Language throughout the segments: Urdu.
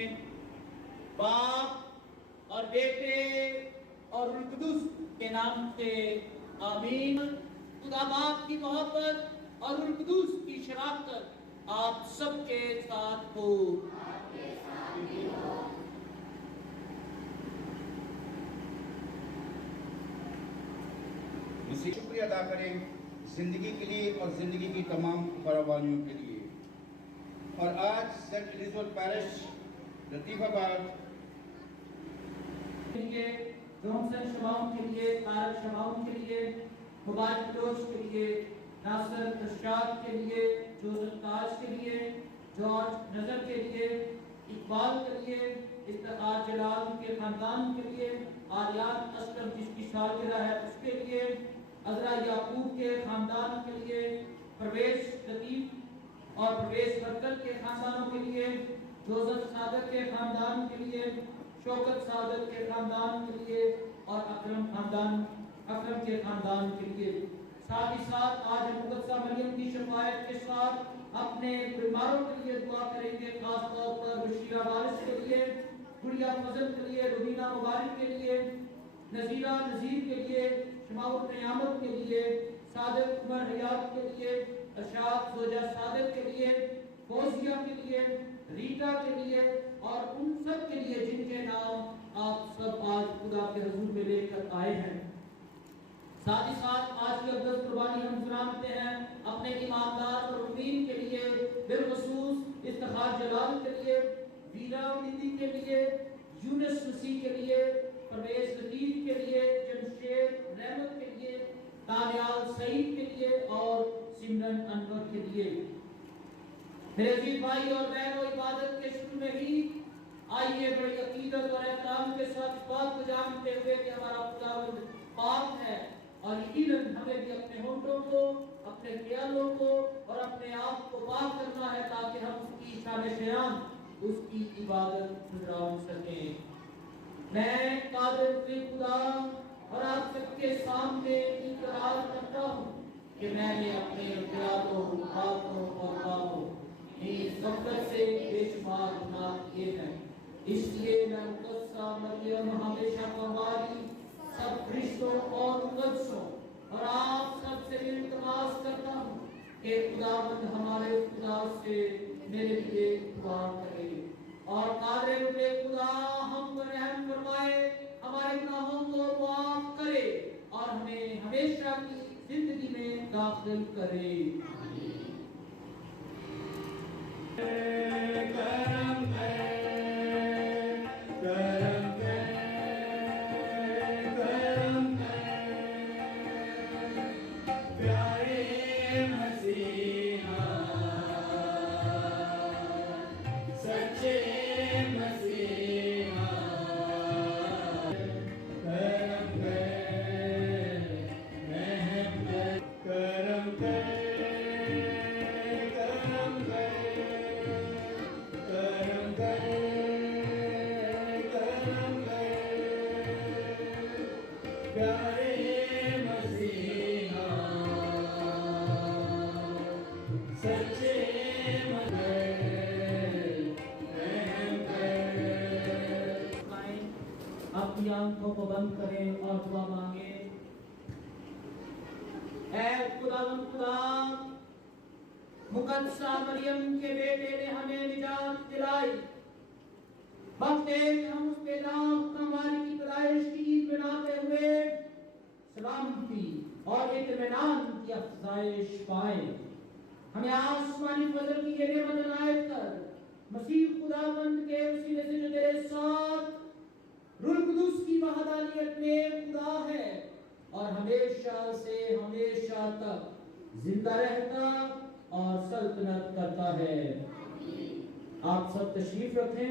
میں باپ اور بیٹے اور روح القدس کے نام سے آمین۔ خدا باپ کی محبت اور روح القدس کی شراکت آپ سب کے ساتھ ہو۔ اسے شکریہ ادا کریں زندگی کے لیے اور زندگی کی تمام فراوانیوں کے لیے۔ اور آج سینٹ ایلزابتھ پیرش لطیف آباد کے لیے، جونسن شماؤن کے لیے، تارک شماؤن کے لیے، مبارک دوش کے لیے، ناصر ارشاد کے لیے، جوزف تاج کے لیے، جارج نظر کے لیے، اقبال کے لیے، افتخار جلال کے خاندان کے لیے، آریان اسلم جس کی سالگرہ ہے اس کے لیے، عذرا یعقوب کے خاندان کے لیے، پرویز لطیف اور پرویز برکت کے خاندانوں کے لیے، جوزف صادق کے خاندان کے لیے، شوکت صادق کے خاندان کے لیے اور اکرم کے خاندان کے لیے۔ ساتھ ہی ساتھ آج مقدسہ مریم کی شفاعت کے ساتھ اپنے بیماروں کے لیے دعا کریں گے، خاص طور پر بشیرہ وارث کے لیے، گڑیا فضل کے لیے، روبینہ مبارک کے لیے، نذیرہ نذیر کے لیے، شماؤت نعمت کے لیے، صادق عمر حیات کے لیے، ارشاد زوجہ صادق کے لیے، فوزیہ کے لیے، ریٹا کے لیے اور ان سب کے لیے جن کے نام آپ سب آج خدا کے حضور میں لے کر آئے ہیں۔ ساتھ ہی ساتھ آج کی اقدس قربانی ہم سناتے ہیں اپنے ایماندار اور امین کے لیے، بالخصوص افتخار جلال کے لیے، ویرا امیدی کے لیے، یونس مسیح کے لیے، پرویز لطیف کے لیے، جمشید رحمت کے لیے، تانیال سعید کے لیے اور سمرن انور کے لیے۔ میرے عزیز بھائی اور بہنوں، عبادت کے شروع میں ہی آئیے بڑی عقیدت اور احترام کے ساتھ اس بات کو جانتے ہوئے کہ ہمارا خداوند پاک ہے اور یقیناً ہمیں بھی اپنے ہونٹوں کو، اپنے خیالوں کو اور اپنے آپ کو پاک کرنا ہے تاکہ ہم اس کی شان شیان، اس کی عبادت گزار سکیں۔ میں قادر خدا اور آپ سب کے سامنے اقرار کرتا ہوں کہ میں نے اپنے اختیاروں، باتوں اور کاموں اس وقت سے بے شمار گناہ کیے ہیں۔ اس لیے میں مقدسہ مریم ہمیشہ قربانی سب فرشتوں اور مقدسوں اور آپ سب سے التماس کرتا ہوں کہ خداوند ہمارے خدا سے میرے لیے دعا کرے اور قادر خدا ہم پر رحم فرمائے، ہمارے گناہوں کو معاف کرے اور ہمیں ہمیشہ کی زندگی میں داخل کرے۔ کرم پیارے مسیحا، سچے مسیحا، کرم کرم اپنی آنکھوں کو بند کریں اور دعا مانگیں۔ اے خداوند خدا، مقدسہ مریم کے بیٹے نے ہمیں نجات دلائی، وقت ہے کہ ہم اس کے نام ہماری کی پیدائش کی عید مناتے ہوئے سلامتی اور اطمینان کی افزائش پائیں۔ ہمیں آسمانی فضل کی یہ نعمت عنایت کر، مسیح خداوند کے وسیلے سے جو تیرے ساتھ روح القدس کی وحدانیت میں خدا ہے اور ہمیشہ سے ہمیشہ تک زندہ رہتا اور سلطنت کرتا ہے۔ آپ سب تشریف رکھیں۔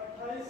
28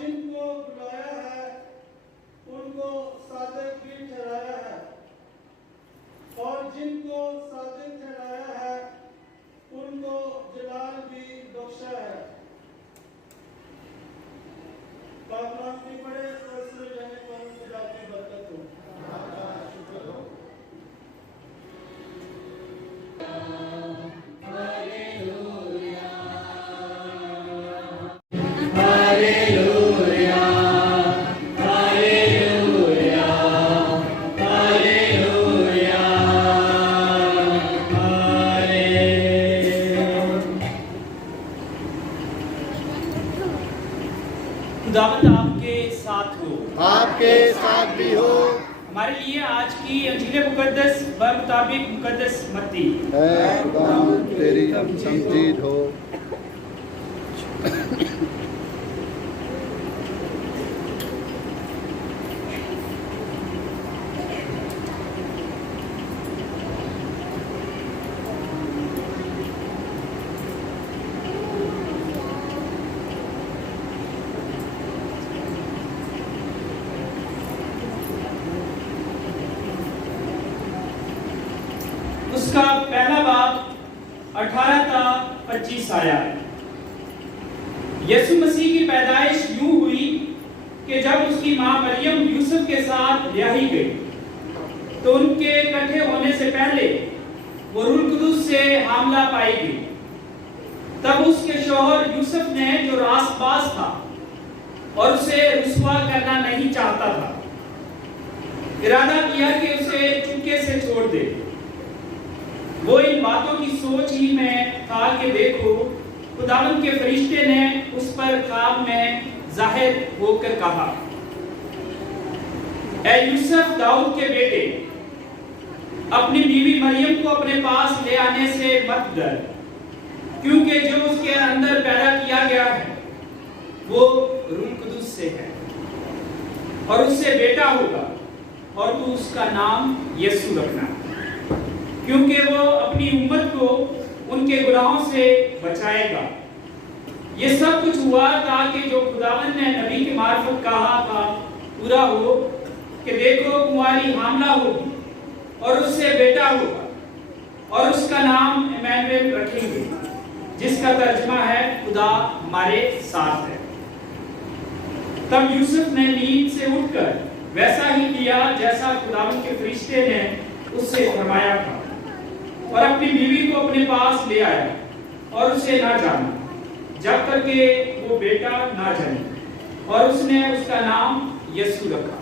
جن کو بلایا ہے ان کو صادق بھی ٹھہرایا ہے، اور جن کو صادق ٹھہرایا ہے ان کو جلال بھی بخشا ہے۔ پاکلام کی پڑھے اور سن لینے پر خدا کی برکت ہو۔ خداوند آپ کے ساتھ ہو، آپ کے ساتھ بھی ہو۔ ہمارے لیے آج کی انجیل مقدس بمطابق مقدس متی۔ اے خداوند تیری تمجید ہو۔ اس کا پہلا باب 18 تا 25 آیا۔ یسوع مسیح کی پیدائش یوں ہوئی کہ جب اس کی ماں مریم یوسف کے ساتھ بیاہی گئی تو ان کے اکٹھے ہونے سے پہلے وہ روح القدس سے حاملہ پائی گئی۔ تب اس کے شوہر یوسف نے جو راست باز تھا اور اسے رسوا کرنا نہیں چاہتا تھا، ارادہ کیا کہ اسے چپکے سے چھوڑ دے۔ وہ ان باتوں کی سوچ ہی میں تھا کہ دیکھو خداوند کے فرشتے نے اس پر خواب میں ظاہر ہو کر کہا، اے یوسف داؤد کے بیٹے، اپنی بیوی مریم کو اپنے پاس لے آنے سے مت ڈر، کیونکہ جو اس کے اندر پیدا کیا گیا ہے وہ روح القدس سے ہے، اور اس سے بیٹا ہوگا اور تو اس کا نام یسوع رکھنا، کیونکہ وہ اپنی امت کو ان کے گناہوں سے بچائے گا۔ یہ سب کچھ ہوا تاکہ جو خداوند نے نبی کی معرفت کہا تھا پورا ہو کہ دیکھو کنواری حاملہ ہوگی اور اس سے بیٹا ہوگا اور اس کا نام ایمانویل رکھیں گے، جس کا ترجمہ ہے خدا ہمارے ساتھ ہے۔ تب یوسف نے نیند سے اٹھ کر ویسا ہی کیا جیسا خداوند کے فرشتے نے اس سے فرمایا تھا، اور اپنی بیوی کو اپنے پاس لے آیا اور اسے نہ جانا جب تک کہ وہ بیٹا نہ جنے، اور اس نے اس کا نام یسوع رکھا۔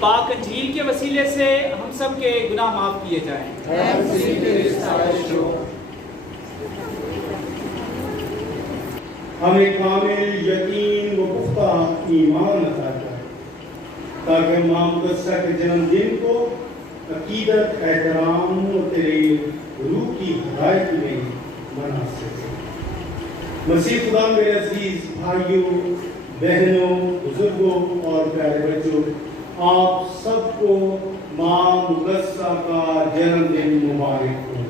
پاک انجیل کے وسیلے سے ہم سب کے گناہ معاف کیے جائیں۔ ہمیں کامل یقین و پختہ ایمان عطا کر تاکہ ہم ماں مقدسہ کے جنم دن کو عقیدت، احترام اور تیرے روح کی ہدایت میں منا سکیں۔ مسیح خدا میرے عزیز بھائیوں، بہنوں، بزرگوں اور پیارے بچوں، آپ سب کو ماں مقدسہ کا جنم دن مبارک ہو۔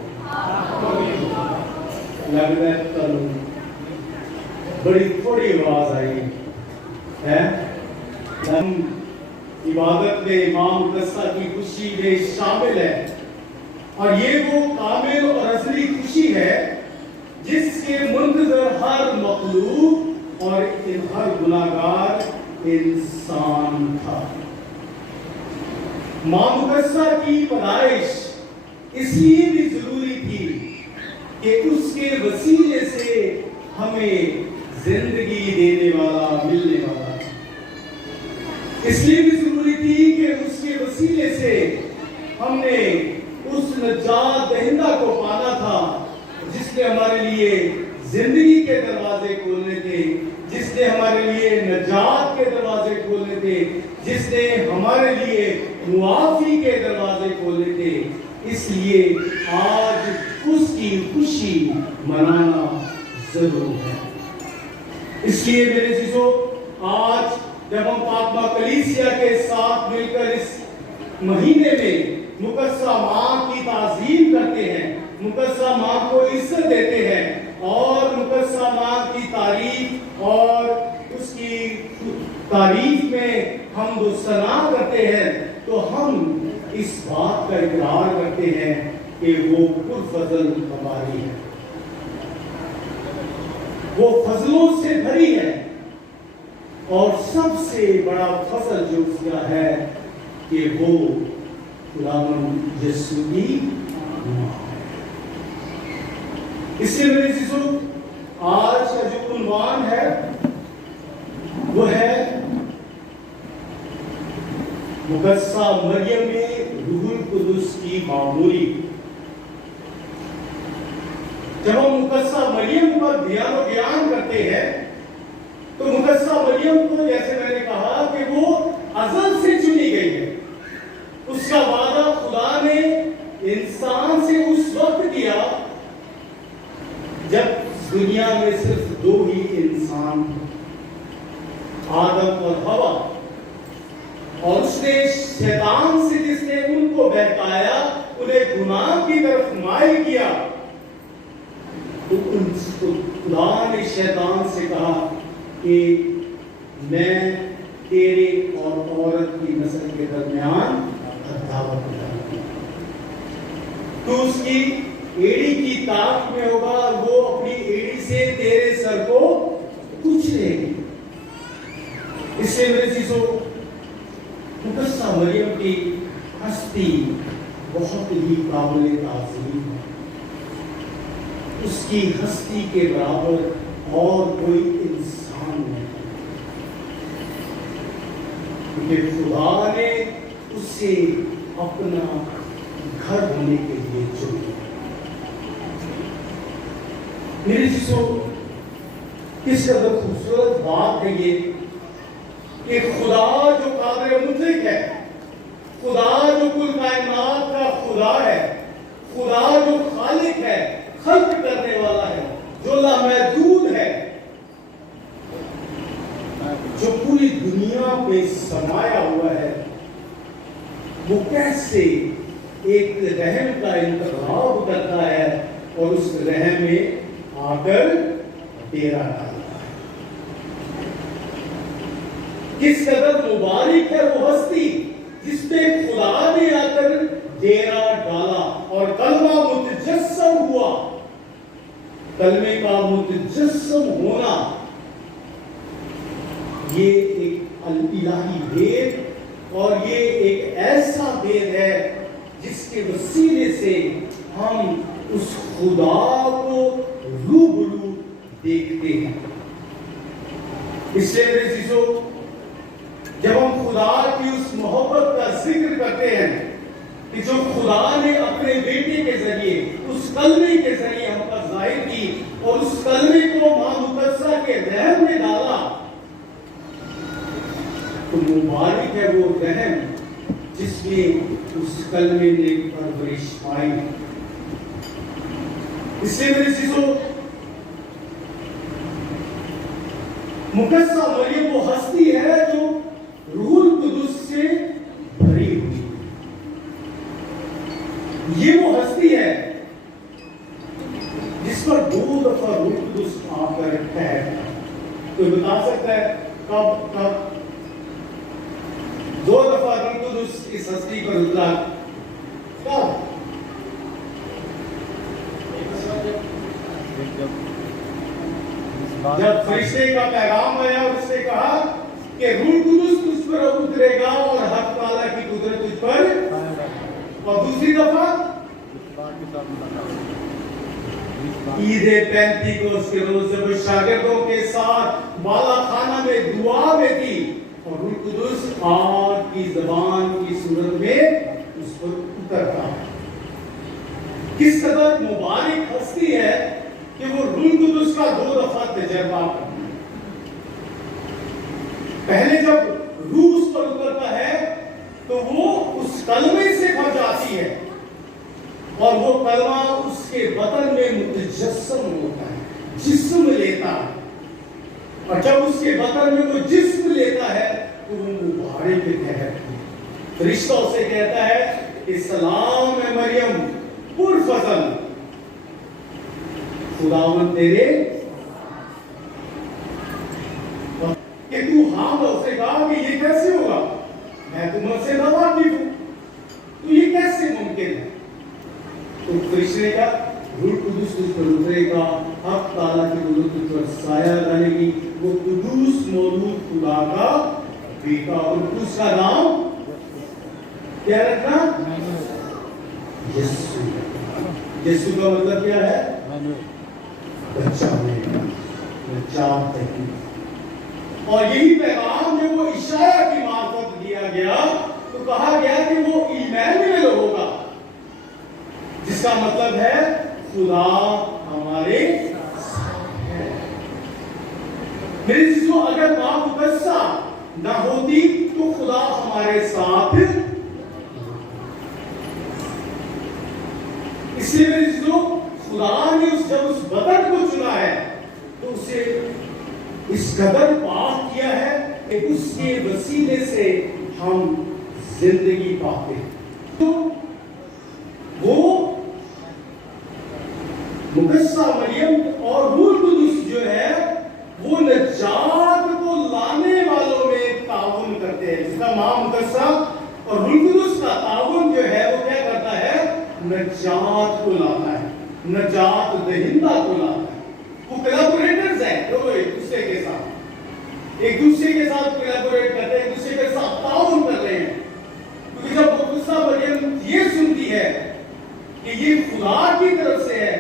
لگتا ہے تنو بڑی تھوڑی آواز آئی ہے۔ ہم عبادت میں ماں مقدسہ کی خوشی میں شامل ہے، اور یہ وہ کامل اور اصلی خوشی ہے جس کے منتظر ہر مخلوق اور ہر گناہگار انسان تھا۔ ماں مقدسہ کی پیدائش اس لیے بھی ضروری تھی کہ اس کے وسیلے سے ہمیں زندگی دینے والا ملنے والا، اس لیے بھی ضروری تھی کہ اس کے وسیلے سے ہم نے اس نجات دہندہ کو پانا تھا جس نے ہمارے لیے زندگی کے دروازے کھولنے تھے، جس نے ہمارے لیے نجات کے دروازے کھولنے تھے، جس نے ہمارے لیے معافی کے دروازے کھولے تھے۔ اس لیے آج اس کی خوشی منانا ضرور ہے۔ اس لیے میرے عزیزو، آج جب ہم فاطمہ کلیسیا کے ساتھ مل کر اس مہینے میں مقدسہ ماں کی تعظیم کرتے ہیں، مقدسہ ماں کو عزت دیتے ہیں اور مقدسہ ماں کی تعریف اور اس کی تعریف میں حمد و ثنا کرتے ہیں، تو ہم اس بات کا اقرار کرتے ہیں کہ وہ پرفضل ہماری ہے، وہ فضلوں سے بھری ہے، اور سب سے بڑا فضل جو اس کا ہے کہ وہ خداوند یسوع کی ماں ہے۔ اس لیے میرے عزیزو، آج کا جو عنوان ہے وہ ہے مقدسہ مریم میں روح القدس کی معموری۔ جب ہم مقدسہ مریم پر دھیان و گیان کرتے ہیں تو مقدسہ مریم کو جیسے میں نے کہا کہ وہ ازل سے چنی گئی ہے، اس کا وعدہ خدا نے انسان سے اس وقت کیا جب دنیا میں صرف دو ہی انسان تھے، آدم اور حوا، اور اس نے شیطان سے جس نے ان کو بہکایا، انہیں گناہ کی طرف مائل کیا، تو ان کو خدا نے شیطان سے کہا کہ میں تیرے اور عورت کی نسل کے درمیان عداوت ڈالوں گا، تو اس کی ایڑی کی طاق میں ہوگا، وہ اپنی ایڑی سے تیرے سر کو کچلے گی۔ اس سے میرے عزیزو، مقدسہ مریم کی ہستی بہت ہی قابل تعظیم ہے، اس کی ہستی کے برابر اور کوئی انسان نہیں، کیونکہ خدا نے اسے اپنا گھر ہونے کے لیے چنا۔ میرے عزیزو، کس قدر خوبصورت بات ہے یہ کہ خدا جو قادر مطلق ہے، خدا جو کل کائنات کا خدا ہے، خدا جو خالق ہے، خلق کرنے والا ہے، جو لامحدود ہے، جو پوری دنیا پہ سمایا ہوا ہے، وہ کیسے ایک رحم کا انتخاب کرتا ہے اور اس رحم میں آ کر ڈیرا ڈالتا ہے۔ کس قدر مبارک ہے وہ ہستی جس پہ خدا نے آ کر ڈیرا ڈالا اور کلمہ متجسم ہوا۔ کلمے کا متجسم ہونا یہ ایک الہی بھید، اور یہ ایک ایسا بھید ہے جس کے وسیلے سے ہم اس خدا کو روبرو دیکھتے ہیں۔ اس لیے میرے عزیزو، جب ہم خدا کی اس محبت کا ذکر کرتے ہیں کہ جو خدا نے اپنے بیٹے کے ذریعے، اس کلمے کے ذریعے ہم پر ظاہر کی، اور اس کلمے کو ماں مقدسہ کے رحم میں ڈالا، تو مبارک ہے وہ رحم جس میں اس کلمے نے پرورش پائی۔ اس لیے میرے عزیزو، مقدسہ مریم وہ ہستی ہے جو روح القدس سے بھری ہوئی، یہ وہ ہستی ہے جس پر 2 دفعہ روح القدس آ کر ٹھہرا۔ کوئی بتا سکتا ہے کب 2 دفعہ روح القدس اس ہستی پر اترا؟ کب؟ جب فرشتے کا پیغام آیا اور اس نے کہا کہ روح القدس تجھ پر اترے گا اور حق تعالیٰ کی قدرت تجھ پر، اور دوسری دفعہ عید پینتیکوس کے روز جب شاگردوں کے ساتھ بالا خانہ میں دعا میں تھی اور روح القدس آگ کی زبان کی صورت میں اس پر اترتا ہے۔ کس قدر مبارک ہستی ہے کہ وہ روح القدس کا 2 دفعہ تجربہ کرتا ہے۔ پہلے جب روح اس پر اترتا ہے تو وہ اس کلمے سے بھر جاتی ہے، اور وہ کلمہ اس کے بدن میں متجسم ہوتا ہے، جسم لیتا ہے، اور جب اس کے بدن میں وہ جسم لیتا ہے تو وہ مبارک ٹھہرتی ہے۔ فرشتہ اسے کہتا ہے کہ سلام ہے مریم پرفضل، خداوند تیرے کہ تو ہاں تو اسے کہا کہ یہ کیسے ہوگا، میں تو مجھ سے ناواقف ہوں، تو یہ کیسے ممکن ہے؟ تو فرشتے نے کہا روح قدس تجھ پر اترے گا، حق تعالیٰ کی قدرت تجھ پر سایہ ڈالے گی، وہ قدوس مولود خدا کا بیٹا، اور اس کا نام کیا رکھنا؟ یسوع۔ یسوع کا مطلب کیا ہے؟ بچہ ہونے کا، نجات دہندہ۔ اور یہی پیغام جو وہ اشعیا کی معرفت دیا گیا تو کہا گیا کہ وہ ایمانویل ہوگا، جس کا مطلب ہے خدا ہمارے ساتھ ہے۔ میرے عزیزو، اگر ماں مقدسہ نہ ہوتی تو خدا ہمارے ساتھ، اس لیے میرے عزیزو خدا نے جب اس بدن کو چنا ہے تو اسے اس قدر پاک کیا ہے کہ اس کے وسیلے سے ہم زندگی پاتے ہیں۔ تو وہ مقدسہ مریم اور روح القدس جو ہے وہ نجات کو لانے والوں میں تعاون کرتے ہیں، جس کا ماں مقدسہ اور روح القدس کا تعاون جو ہے وہ کیا کرتا ہے؟ نجات کو لاتا ہے، نجات دہندہ کو لاتا ہے۔ وہ کلیبوریٹرز ہیں، دونوں ایک دوسرے کے ساتھ کلیبوریٹ کرتے ہیں، ایک دوسرے کے ساتھ تعاون کر رہے ہیں۔ کیونکہ جب مقدسہ مریم یہ سنتی ہے کہ یہ خدا کی طرف سے ہے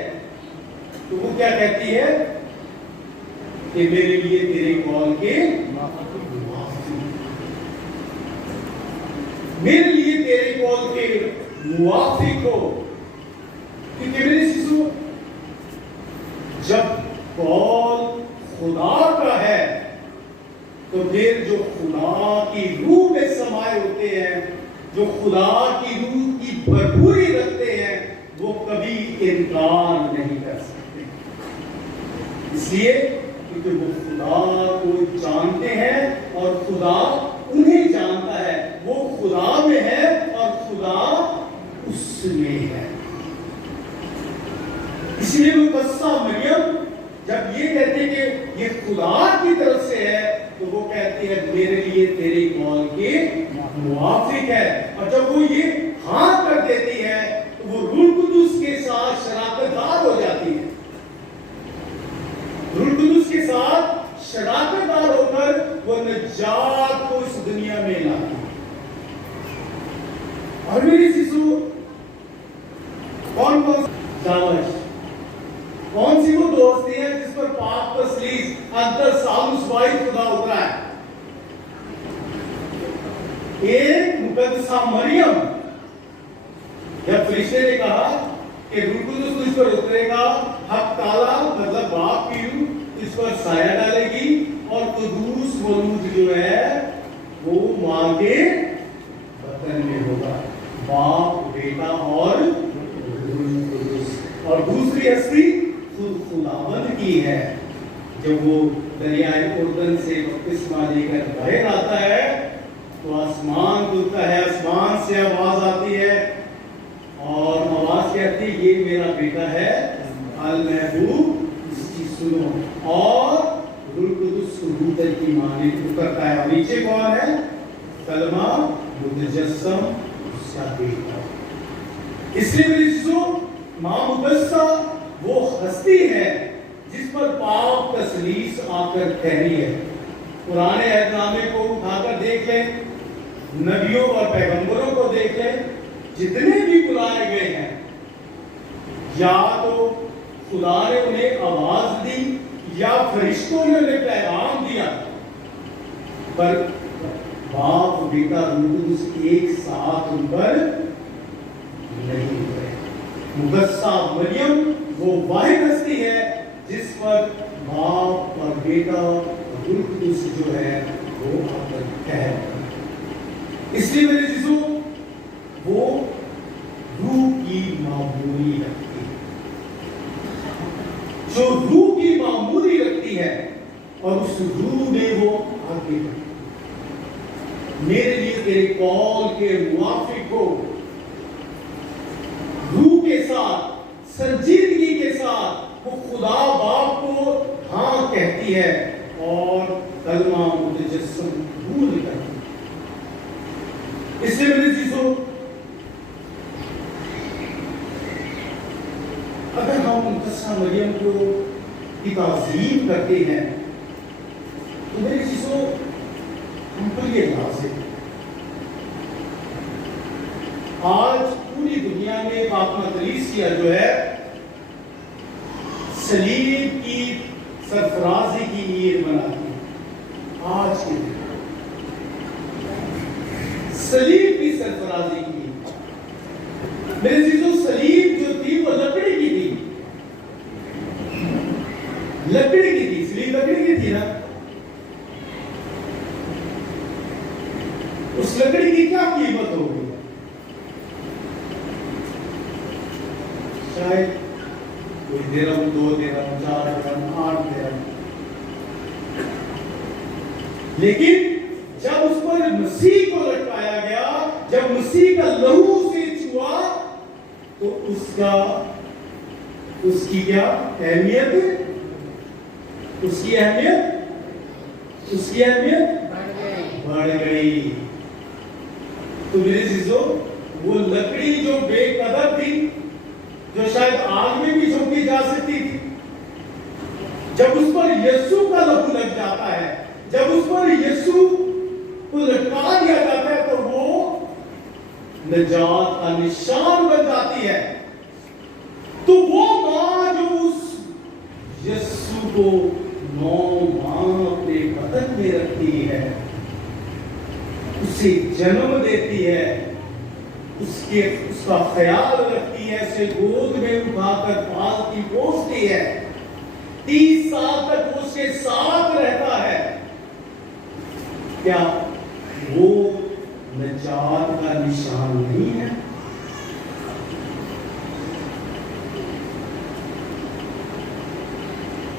تو وہ کیا کہتی ہے کہ میرے لیے تیرے قول کے میرے لیے تیرے قول کے موافق ہو۔ کیونکہ میرے سسو جب قول خدا کا ہے تو پھر جو خدا کی روح میں سمائے ہوتے ہیں، جو خدا کی روح کی بھرپوری رکھتے ہیں، وہ کبھی انکار نہیں کر سکتے، اس لیے کیونکہ وہ خدا کو جانتے ہیں اور خدا انہیں جانتا ہے، وہ خدا میں ہے اور خدا اس میں ہے۔ اس لیے مقدسہ مریم جب یہ کہتے کہ یہ خدا کی طرف سے ہے تو وہ کہتی ہے میرے لیے تیرے قول کے موافق ہے، اور جب وہ یہ ہاں کر دیتی ہے تو وہ روح القدس کے ساتھ شراکت دار ہو جاتی ہے، روح القدس کے ساتھ شراکت دار ہو کر وہ نجات کو اس دنیا میں لاتی ہے۔ اور میری سسو کون سی وہ دوستی ہے جس پر پاک تسلیس انتر سالوس واحد خدا اترا ہے؟ ایک مقدسہ مریم، جب فرشتے نے کہا کہ روح القدس تجھ پر اترے گا، حق تعالیٰ مطلب باپ کی روح اس پر سایہ ڈالے گی، اور قدوس مولود جو ہے وہ ماں کے بطن میں ہوگا، باپ، بیٹا اور روح القدس۔ اور دوسری ہستی خود خداوند کی ہے، جب وہ دریائے اردن سے بپتسمہ لے کر باہر آتا ہے تو آسمان کھلتا ہے، آسمان سے آواز آتی ہے اور آواز کہتی ہے یہ میرا بیٹا ہے المحبوب، اس کی سنو، اور روح القدس کبوتر کی مانند اترتا ہے، اور نیچے کون ہے؟ کلمہ متجسم، اس کا بیٹا۔ اس لیے میری عزیزو ماں مقدسہ وہ ہستی ہے جس پر پاک تسلیس آ کر ٹھہری ہے۔ پرانے عہد نامے کو اٹھا کر دیکھ لیں، نبیوں اور پیغمبروں کو دیکھ لیں، جتنے بھی بلائے گئے ہیں یا تو خدا نے انہیں آواز دی یا فرشتوں نے انہیں پیغام دیا، پر باپ، بیٹا، روح القدس ایک ساتھ ان پر نہیں ہوئے۔ مقدسہ مریم وہ واحد ہستی ہے جس پر باپ اور بیٹا اور روح القدس جو ہے وہ آ کر ٹھہر۔ اس لیے میرے عزیزو وہ روح کی معمولی رکھتی ہے، جو روح کی معمولی رکھتی ہے اور اس روح میں وہ آگے بڑھتی ہے۔ میرے لیے تیرے قول کے موافق ہو، روح کے ساتھ، سنجیدگی کے ساتھ وہ خدا باپ کو ہاں کہتی ہے اور کلمہ متجسم قبول کرتی ہے۔ اس لیے میرے عزیزو، اگر ہم مقدسہ مریم کی تعظیم کرتے ہیں تو میرے عزیزو ہم پر یہ لازم ہے۔ آج پوری دنیا میں پاپا کلیسیا جو ہے صلیب کی سرفرازی کی عید مناتی ہے۔ آج کے دن صلیب کی سرفرازی کی، میرے عزیزو صلیب جو تھی وہ لکڑی کی تھی، لکڑی کی تھی، صلیب لکڑی کی تھی نا۔ اس لکڑی کی کیا قیمت ہوگی؟ شاید کوئی درہم، 2 درہم، 4 درہم، 8 درہم، لیکن جب اس پر مسیح کو لٹکایا گیا، جب مسیح کا لہو سے چھوا تو اس کی کیا اہمیت ہے؟ اس کی اہمیت بڑھ گئی۔ تو میرے عزیزو، وہ لکڑی جو بے قدر تھی، جو شاید آگ میں بھی جھونکی جا سکتی تھی، جب اس پر یسوع کا لہو لگ جاتا ہے، جب اس پر یسوع کو لٹکا دیا جاتا ہے تو وہ نجات کا نشان بن جاتی ہے۔ تو وہ ماں جو اس یسوع کو 9 ماہ اپنے بدن میں رکھتی ہے، اسے جنم دیتی ہے، اس کا خیال رکھتی ہے، اسے گود میں اٹھا کر پالتی پوستی ہے، 30 سال تک اس کے ساتھ رہتا ہے، کیا وہ نجات کا نشان نہیں ہے؟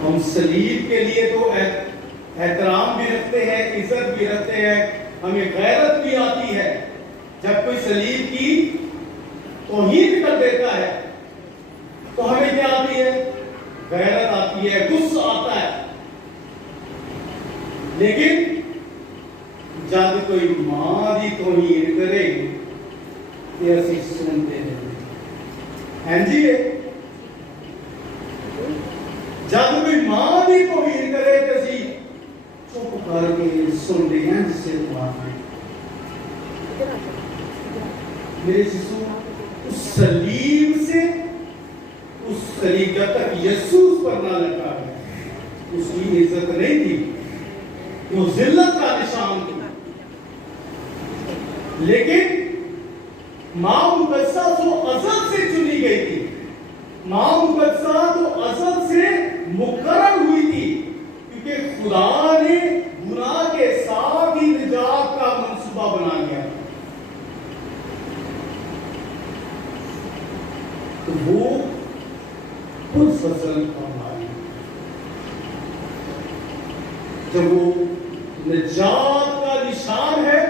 ہم صلیب کے لیے تو احترام بھی رکھتے ہیں، عزت بھی رکھتے ہیں، ہمیں غیرت بھی آتی ہے۔ جب کوئی صلیب کی توہین کر دیتا ہے تو ہمیں کیا آتی ہے؟ غیرت آتی ہے، غصہ آتا ہے۔ لیکن جب کوئی ماں دی توہین کرے تو اسی سنتے ہیں جی، جب کوئی ماں دی توہین کرے تو اسی چپ کر کے سنتے ہیں جسے معافی۔ میرے جسو اس صلیب سے، اس صلیب جب تک یسوع پر نہ لگا ہے، اس کی عزت نہیں تھی، وہ ذلت کا نشان تھی۔ لیکن ماں مقدسہ جو ازل سے چنی گئی تھی، ماں مقدسہ جو ازل سے مقرر ہوئی تھی، کیونکہ خدا نے گناہ کے ساتھ ہی نجات کا منصوبہ بنا لیا، تو وہ خود فصل کمائی۔ جب وہ نجات کا نشان ہے،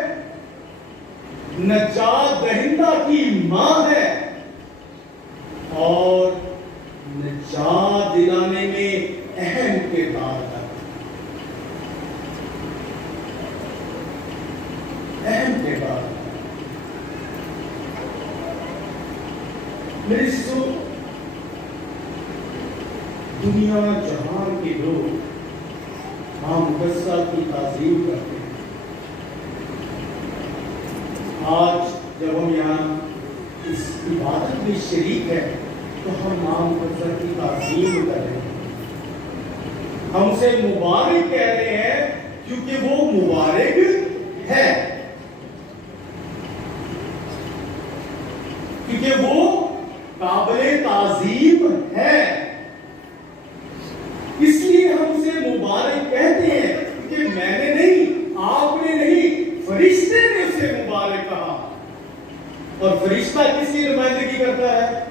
نجات دہندہ کی ماں ہے، اور نجات دلانے میں اہم کردار ہے، اہم کردار ہے۔ میرے سو دنیا جہان کے لوگ ماں مقدسہ کی تعظیم کرتے ہیں۔ آج جب ہم یہاں اس عبادت میں شریک ہیں تو ہم ماں مقدسہ کی تعظیم کر رہے ہیں، ہم اسے مبارک کہہ رہے ہیں کیونکہ وہ مبارک ہے، کیونکہ وہ قابل تعظیم ہے، اس لیے ہم اسے مبارک کہتے ہیں، کیونکہ میں نے نہیں، آپ نے نہیں، فرشتے نے اسے مبارک کہا۔ اور فرشتہ کس کی نمائندگی کرتا ہے؟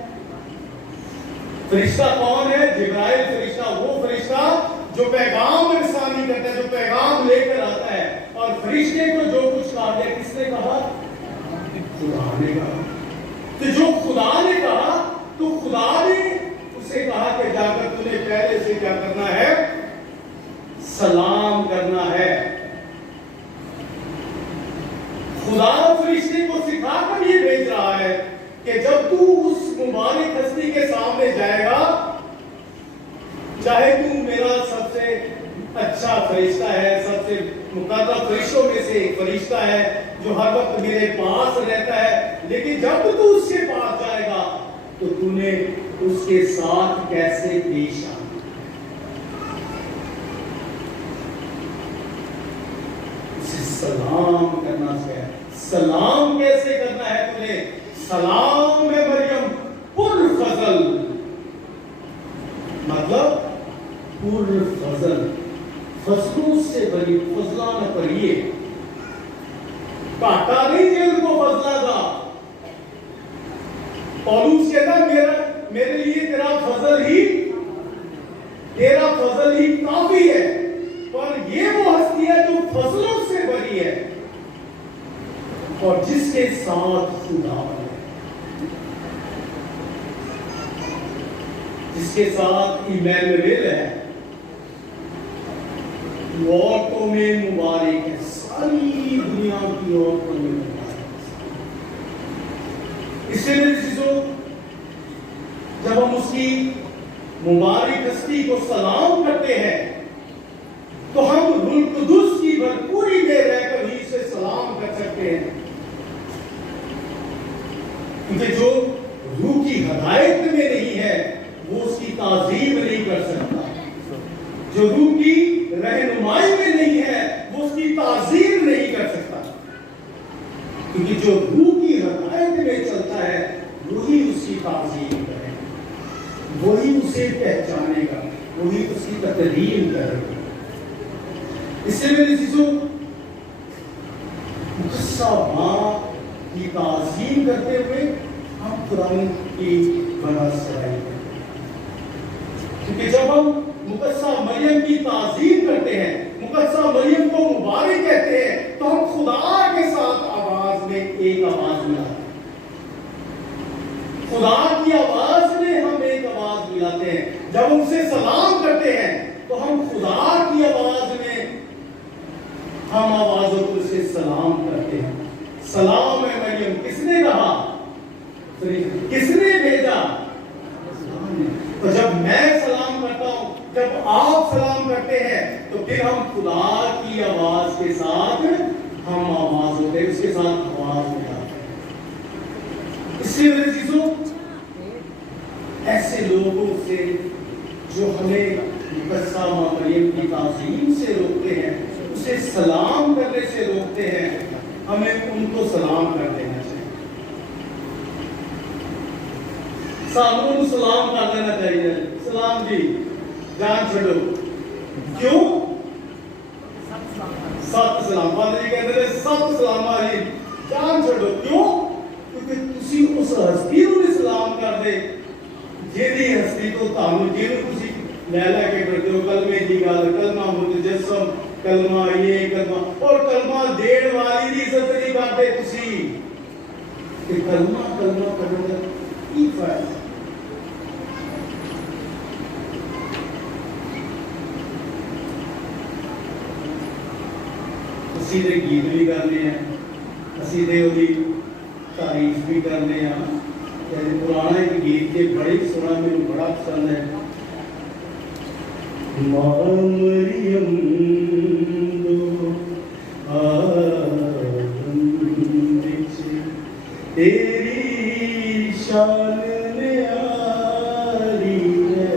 فرشتہ کون ہے؟ جبرائیل فرشتہ، وہ فرشتہ جو پیغام رسانی کرتا ہے، جو پیغام لے کر آتا ہے، اور فرشتے کو جو کچھ کہا گیا کس نے کہا؟ خدا نے کہا. تو جو خدا نے کہا تو خدا نے اسے کہا کہ جا کر تمہیں پہلے سے کیا کرنا ہے؟ سلام کرنا ہے. خدا فرشتے کو سکھا کر یہ بھیج رہا ہے کہ جب تو اس مبارک ہستی کے سامنے جائے گا، چاہے تو میرا سب سے اچھا فرشتہ ہے، سب سے مقرب فرشتوں میں سے ایک فرشتہ ہے جو ہر وقت میرے پاس رہتا ہے، لیکن جب تو اس کے پاس جائے گا تو تو نے اس کے ساتھ کیسے پیش آنا؟ اسے سلام کرنا ہے. سلام کیسے کرنا ہے تمہیں؟ سلام ہے مریم پر فضل، مطلب پر فضل، فضلوں سے بری، فضلہ نہ پڑھیے، کاٹا نہیں جلد کو فضلہ تھا. پولوس کہتا میرے لیے تیرا فضل ہی کافی ہے. پر یہ وہ ہستی ہے جو فضلوں سے بری ہے اور جس کے ساتھ خدا ہے، جس کے ساتھ ایمینویل ہے. عورتوں میں مبارک ہے، ساری دنیا کی عورتوں میں مبارک ہے. اس سے میری چیزوں جب ہم اس کی مبارک ہستی کو سلام کرتے ہیں تو ہم روح القدس کی بھرپوری میں رہ کر ہی اسے سلام کر سکتے ہیں، کیونکہ جو روح کی ہدایت میں نہیں ہے وہ اس کی تعظیم نہیں کر سکتا. جو روح کی رہنمائی میں نہیں ہے وہ اس کی تعظیم نہیں کر سکتا، کیونکہ جو روح کی ہدایت میں چلتا ہے وہی اس کی تعظیم کرے گا، وہی اسے پہچانے گا، وہی اس کی تقدیم کرے گا. اس سے میرے عزیزوں مقدسہ ماں کی تعظیم کرتے ہوئے ہم قرآن کی بڑا سرائی کرتے ہیں، کیونکہ جب ہم مقدسہ مریم کی تعظیم کرتے ہیں، مقدسہ مریم کو مبارک کہتے ہیں، تو ہم خدا کے ساتھ آواز میں ایک آواز ملاتے ہیں. خدا کی آواز میں ہم ایک آواز ملاتے ہیں. جب ہم اسے سلام کرتے ہیں تو ہم خدا کی آواز میں ہم آوازوں کو اسے سلام کرتے ہیں. سلام ہے مریم، کس نے کہا؟ کس نے بھیجا؟ تو جب میں سلام کرتا ہوں، جب آپ سلام کرتے ہیں تو پھر ہم خدا کی آواز کے ساتھ ہم آواز ہوتے ہیں، اس کے ساتھ آواز ملاتے ہیں. اس لیے میرے عزیزوں ایسے لوگوں سے جو ہمیں مقدسہ ماں مریم کی تعظیم سے روکتے ہیں، اسے سلام کرنے سے روکتے ہیں، ہمیں ان کو سلام کر دینا چاہیے. ساموں کو سلام کر دینا چاہیے. سلام جی، جان چھڑو. کیوں؟ سات سلام. پادری کہتے ہیں سات سلام آئی جان چھڑو. کیوں؟ کیونکہ تسی اس ہستی نوں سلام کر دے جیڑی ہستی تو تانوں جیڑوں تسی لے لے کے کرتے ہو. کلمے دی گل، کلمہ متجسم، کلمہ یہ کلمہ، اور کلمہ دین والی دی عزت نہیں کرتے تسی. کہ کلمہ کرنے کا کی فائدہ؟ اسی دے گیت بھی کرنے ہیں، اسی دے وہی تعریف بھی کرنے ہیں. پرانا ایک گیت کے بڑے سنا میرے بڑا پسند ہے. ماں مریم دو آدم وچ تیری شان نیاری ہے،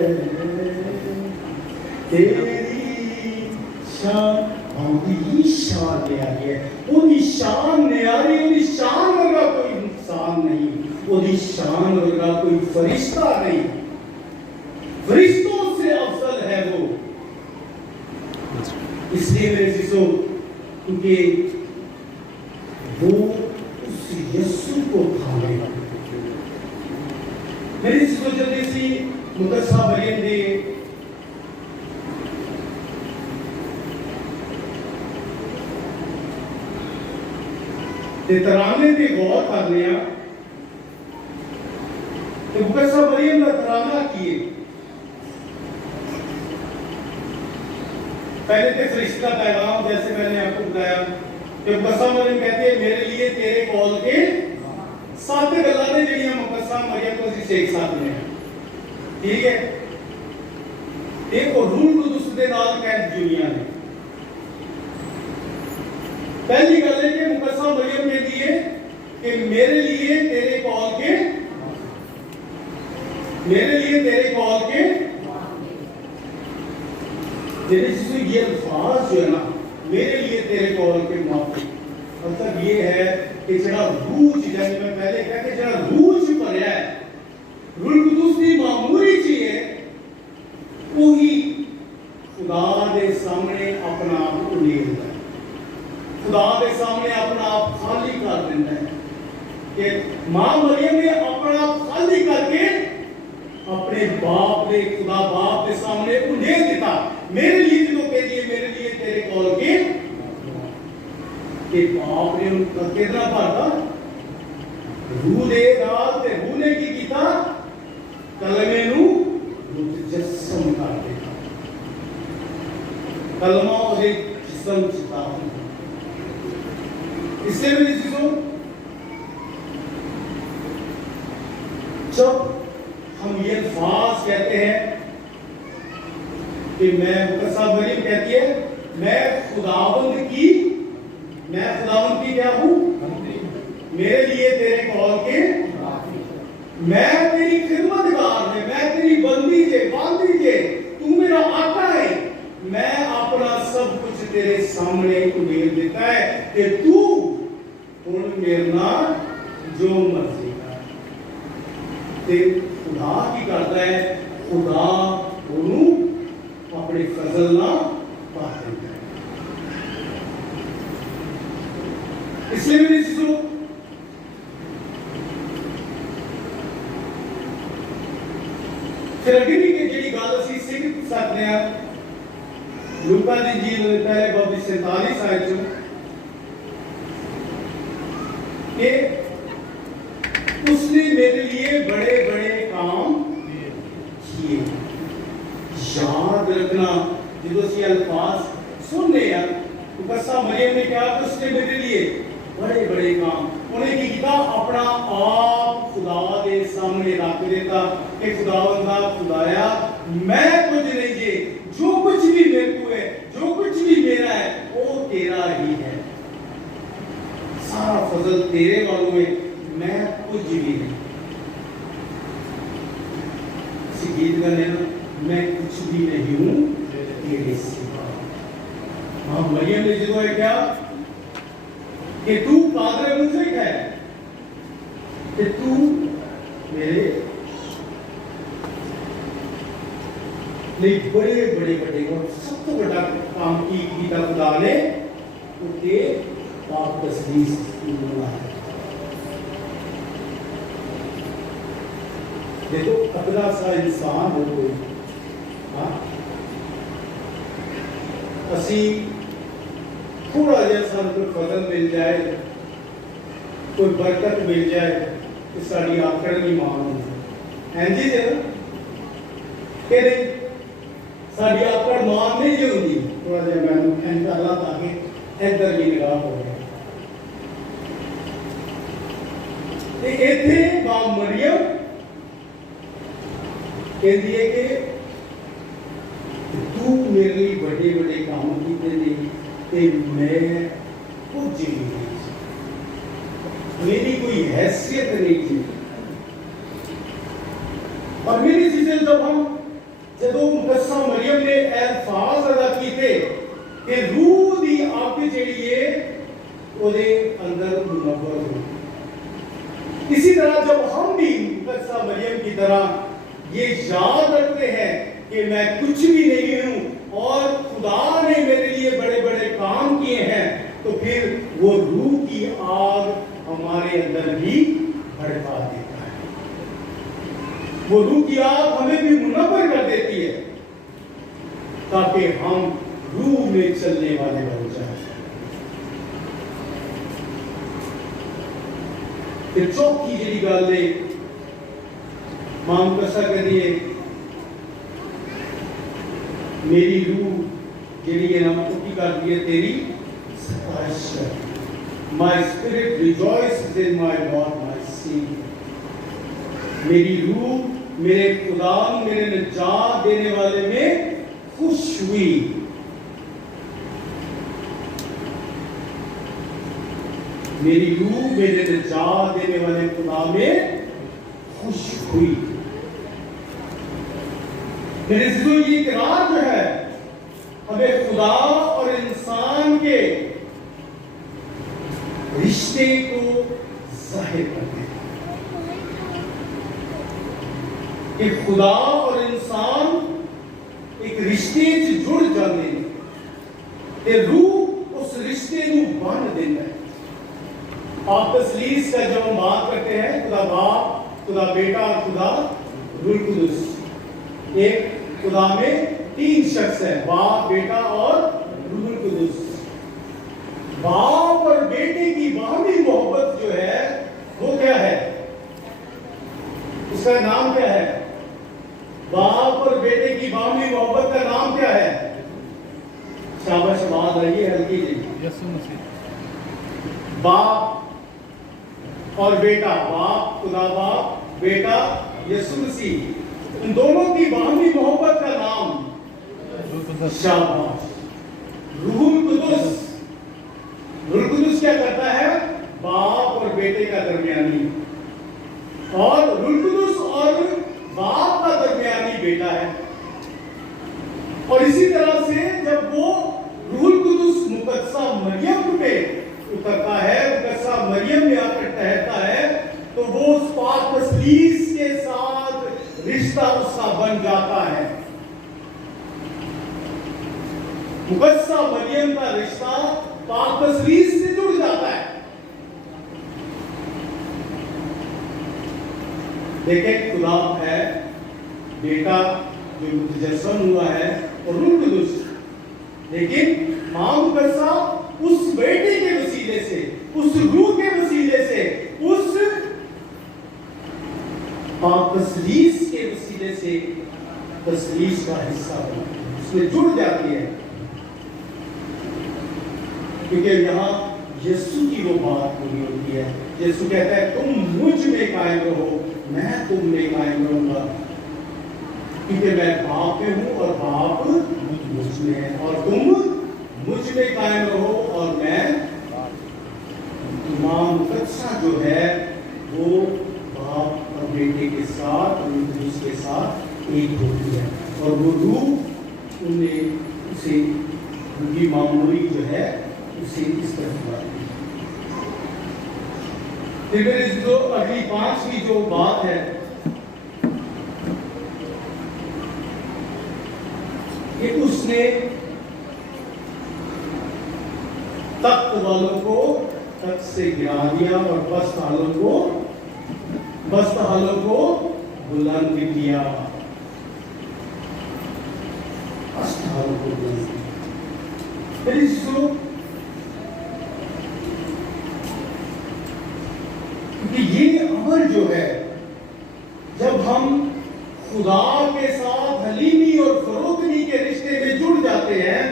تیری شان شان نیاری ہے. وہی شان نیاری، وہی شان ورگا کوئی انسان نہیں، وہی شان ورگا کوئی فرشتہ نہیں. فرشتوں سے افضل ہے وہ. اس لیے میرے عزیزوں کیونکہ وہ اس یسوع کو تھامے گا. میری عزیزوں جلدی سی مقدسہ مریم دے تے ترانے تے غور کرنے ہیں کہ مقدسہ مریم کا ترانہ کیے. پہلے تے فرشتہ پیغام جیسے میں نے آپ کو بتایا کہ مقدسہ مریم کہتے ہیں میرے لیے تیرے کول کے 7 گلاں نے جڑیاں مقدسہ مریم کو اسی ایک ساتھ میں ٹھیک ہے. ایک اور روح قدس دے نال قید دنیا نے. پہلی گل ہے کہ مقدسہ مریم کہتی ہے کہ میرے لیے تیرے کول کے یہ الفاظ جو ہے نا میرے لیے تیرے کول کے معافی مطلب یہ ہے کہ جڑا روح جیسے میں پہلے کہا کہ جڑا روح چ بھریا ہے روح القدس کی معمولی چیز ہے وہی خدا دے سامنے اپنا آپ انیلتا ہے. خدا دے سامنے اپنا آپ خالی کر دیتا ہے کہ ماں مریم نے اپنا آپ خالی کر کے اپنے باپ نے خدا باپ کے سامنے انہیں دیتا. میرے لیے جو کہہ دیے میرے لیے تیرے کول کے کہ باپ نے ان کا کتنا بھرتا روح دے رات تے روح نے کی کیتا کلمے نو متجسم کر دیتا. کلمہ اور ایک جسم چتا اس سے میری چیزوں جب ہم یہ الفاظ کہتے ہیں کہ میں مقدسہ مریم کہتی ہے میں خداوند کی کیا ہوں میرے لیے تیرے کول کے میں تیری خدمت گار ہے میں تیری بندی ہے تو میرا آقا ہے میں اپنا سب کچھ تیرے سامنے انیل دیتا ہے کہ تو ہن میرے نال جو مرضی کر. تے خدا کی کرتا ہے خدا انہوں اپنے فضل نہ پا دیتا ہے. اس لیے میری چیزوں پھر اگلی کہ جڑی گل اسی سیکھ سکتے ہیں لوکا دی انجیل پہلے باب 47 آیت کہ اس نے میرے لیے بڑے بڑے کام کیے. یاد رکھنا جب اسی الفاظ سننے ہیں مقدسہ مریم نے کہا کہ اس نے میرے لیے بڑے بڑے کام انہیں کی کیتا اپنا آپ خدا دے سامنے رکھ دیتا کہ خداوندا خدایا میں کچھ نہیں جے جو کچھ بھی میرے کو ہے جو کچھ بھی میرا ہے وہ تیرا ہی ہے. سارا فضل تیرے والوں میں میں کچھ بھی نہیں. اسی گیت گانے نا میں کچھ بھی نہیں ہوں تیرے سوا. ہاں مریم نے جو ہے کیا کہ تو قادر مطلق ہے کہ تو میرے لیے بڑے بڑے اور سب تو بڑا کام کی خدا نے ان کے پاک تصدیق اللہ ہے. دیکھو اپنا سا انسان ہو کوئی اسی تھوڑا جیسا کوئی فضل مل جائے کوئی برکت مل جائے تو ساری آکڑ کی مان ہو ہیں جی جی کہ نہیں ساری آکڑ مان نہیں جو ہوتی تھوڑا جا میں نے اللہ تاکہ ادھر بھی نگاہ ہو گیا. ایتھے ماں مریم کہہ دیے کہ تو میرے لیے بڑے بڑے کام کیتے نہیں تے میں کچھ بھی نہیں میری کوئی حیثیت نہیں تھی. اور میری چیزیں جب مقدسہ مریم نے الفاظ ادا کیتے کہ روح دی آپ جڑی ہے وہ دے اندر منور ہو. اسی طرح جب ہم بھی مقدسہ مریم کی طرح یہ یاد رکھتے ہیں کہ میں کچھ بھی نہیں ہوں اور خدا نے میرے لیے بڑے بڑے کام کیے ہیں تو پھر وہ روح کی آگ ہمارے اندر بھی بھڑکا دیتا ہے. وہ روح کی آگ ہمیں بھی منور کر دیتی ہے تاکہ ہم روح میں چلنے والے بن جائیں. کہ چوکی جڑی گل ہے ماں مقدسہ کہتی ہے میری روح جڑی ہے نا کی کرتی ہے تیری ستائش کر. My spirit rejoices in my Lord, my Savior. میری روح میرے خدا میرے نجات دینے والے میں خوش ہوئی. میری روح میرے نجات دینے والے خدا میں خوش ہوئی. میرے ذہن یہ اقرار جو ہے ہمیں خدا اور انسان کے رشتے کو ظاہر کرتے ہیں کہ خدا اور انسان ایک رشتے سے جڑ جاتے ہیں کہ روح اس رشتے کو باندھ دیتا ہے. آپ تسلیس کا جب ہم بات کرتے ہیں خدا باپ خدا بیٹا اور خدا روح القدس. ایک خدا میں 3 شخص ہے باپ بیٹا اور روح القدس. باپ اور بیٹے کی باہمی محبت جو ہے وہ کیا ہے؟ اس کا نام کیا ہے؟ باپ اور بیٹے کی باہمی محبت کا نام کیا ہے؟ شاباش آواز آئیے ہلکی جی. یسوع مسیح. باپ اور بیٹا باپ خدا باپ بیٹا یسوع مسیح ان دونوں کی باہمی محبت کا نام شاباش روح القدس. روح القدس کیا کرتا ہے؟ باپ اور بیٹے کا درمیانی اور روح القدس اور باپ کا درمیانی بیٹا ہے. اور اسی طرح سے جب وہ روح القدس مقدسہ مریم پہ اترتا ہے مقدسہ مریم میں آ کر ٹھہرتا ہے تو وہ اس پاک تسلیس کے ساتھ رشتہ اس کا بن جاتا ہے. مقدسہ مریم کا رشتہ پاک تسلیس سے جڑ جاتا ہے. دیکھیں خدا ہے بیٹا جو متجسم ہوا ہے اور روح القدس. لیکن ماں مقدسہ اس بیٹے کے وسیلے سے اس روح کے وسیلے سے اس پاک تسلیس کے وسیلے سے تسلیس کا حصہ بنتی ہے اس میں جڑ جاتی ہے. کیونکہ یہاں یسوع کی وہ بات پوری ہوتی ہے. یسوع کہتا ہے تم مجھ میں قائم رہو میں تم میں قائم رہوں گا کیونکہ میں باپ میں ہوں اور باپ مجھ میں ہے اور تم مجھ میں قائم رہو اور میں. ماں مقدسہ جو ہے وہ باپ اور بیٹے کے ساتھ اور اس کے ساتھ ایک ہوتی ہے اور وہ روح انہیں اسے ان کی معمولی جو ہے اسے اس طرح بڑھتی ہے. پھر میرے جو اگلی 5ویں جو بات ہے کہ اس نے تخت والوں کو تخت سے گرا دیا اور پست حالوں کو بلند کیا. پست حالوں کو بلند کیا. پھر اس کو یہ عمل جو ہے جب ہم خدا کے ساتھ حلیمی اور فروتنی کے رشتے میں جڑ جاتے ہیں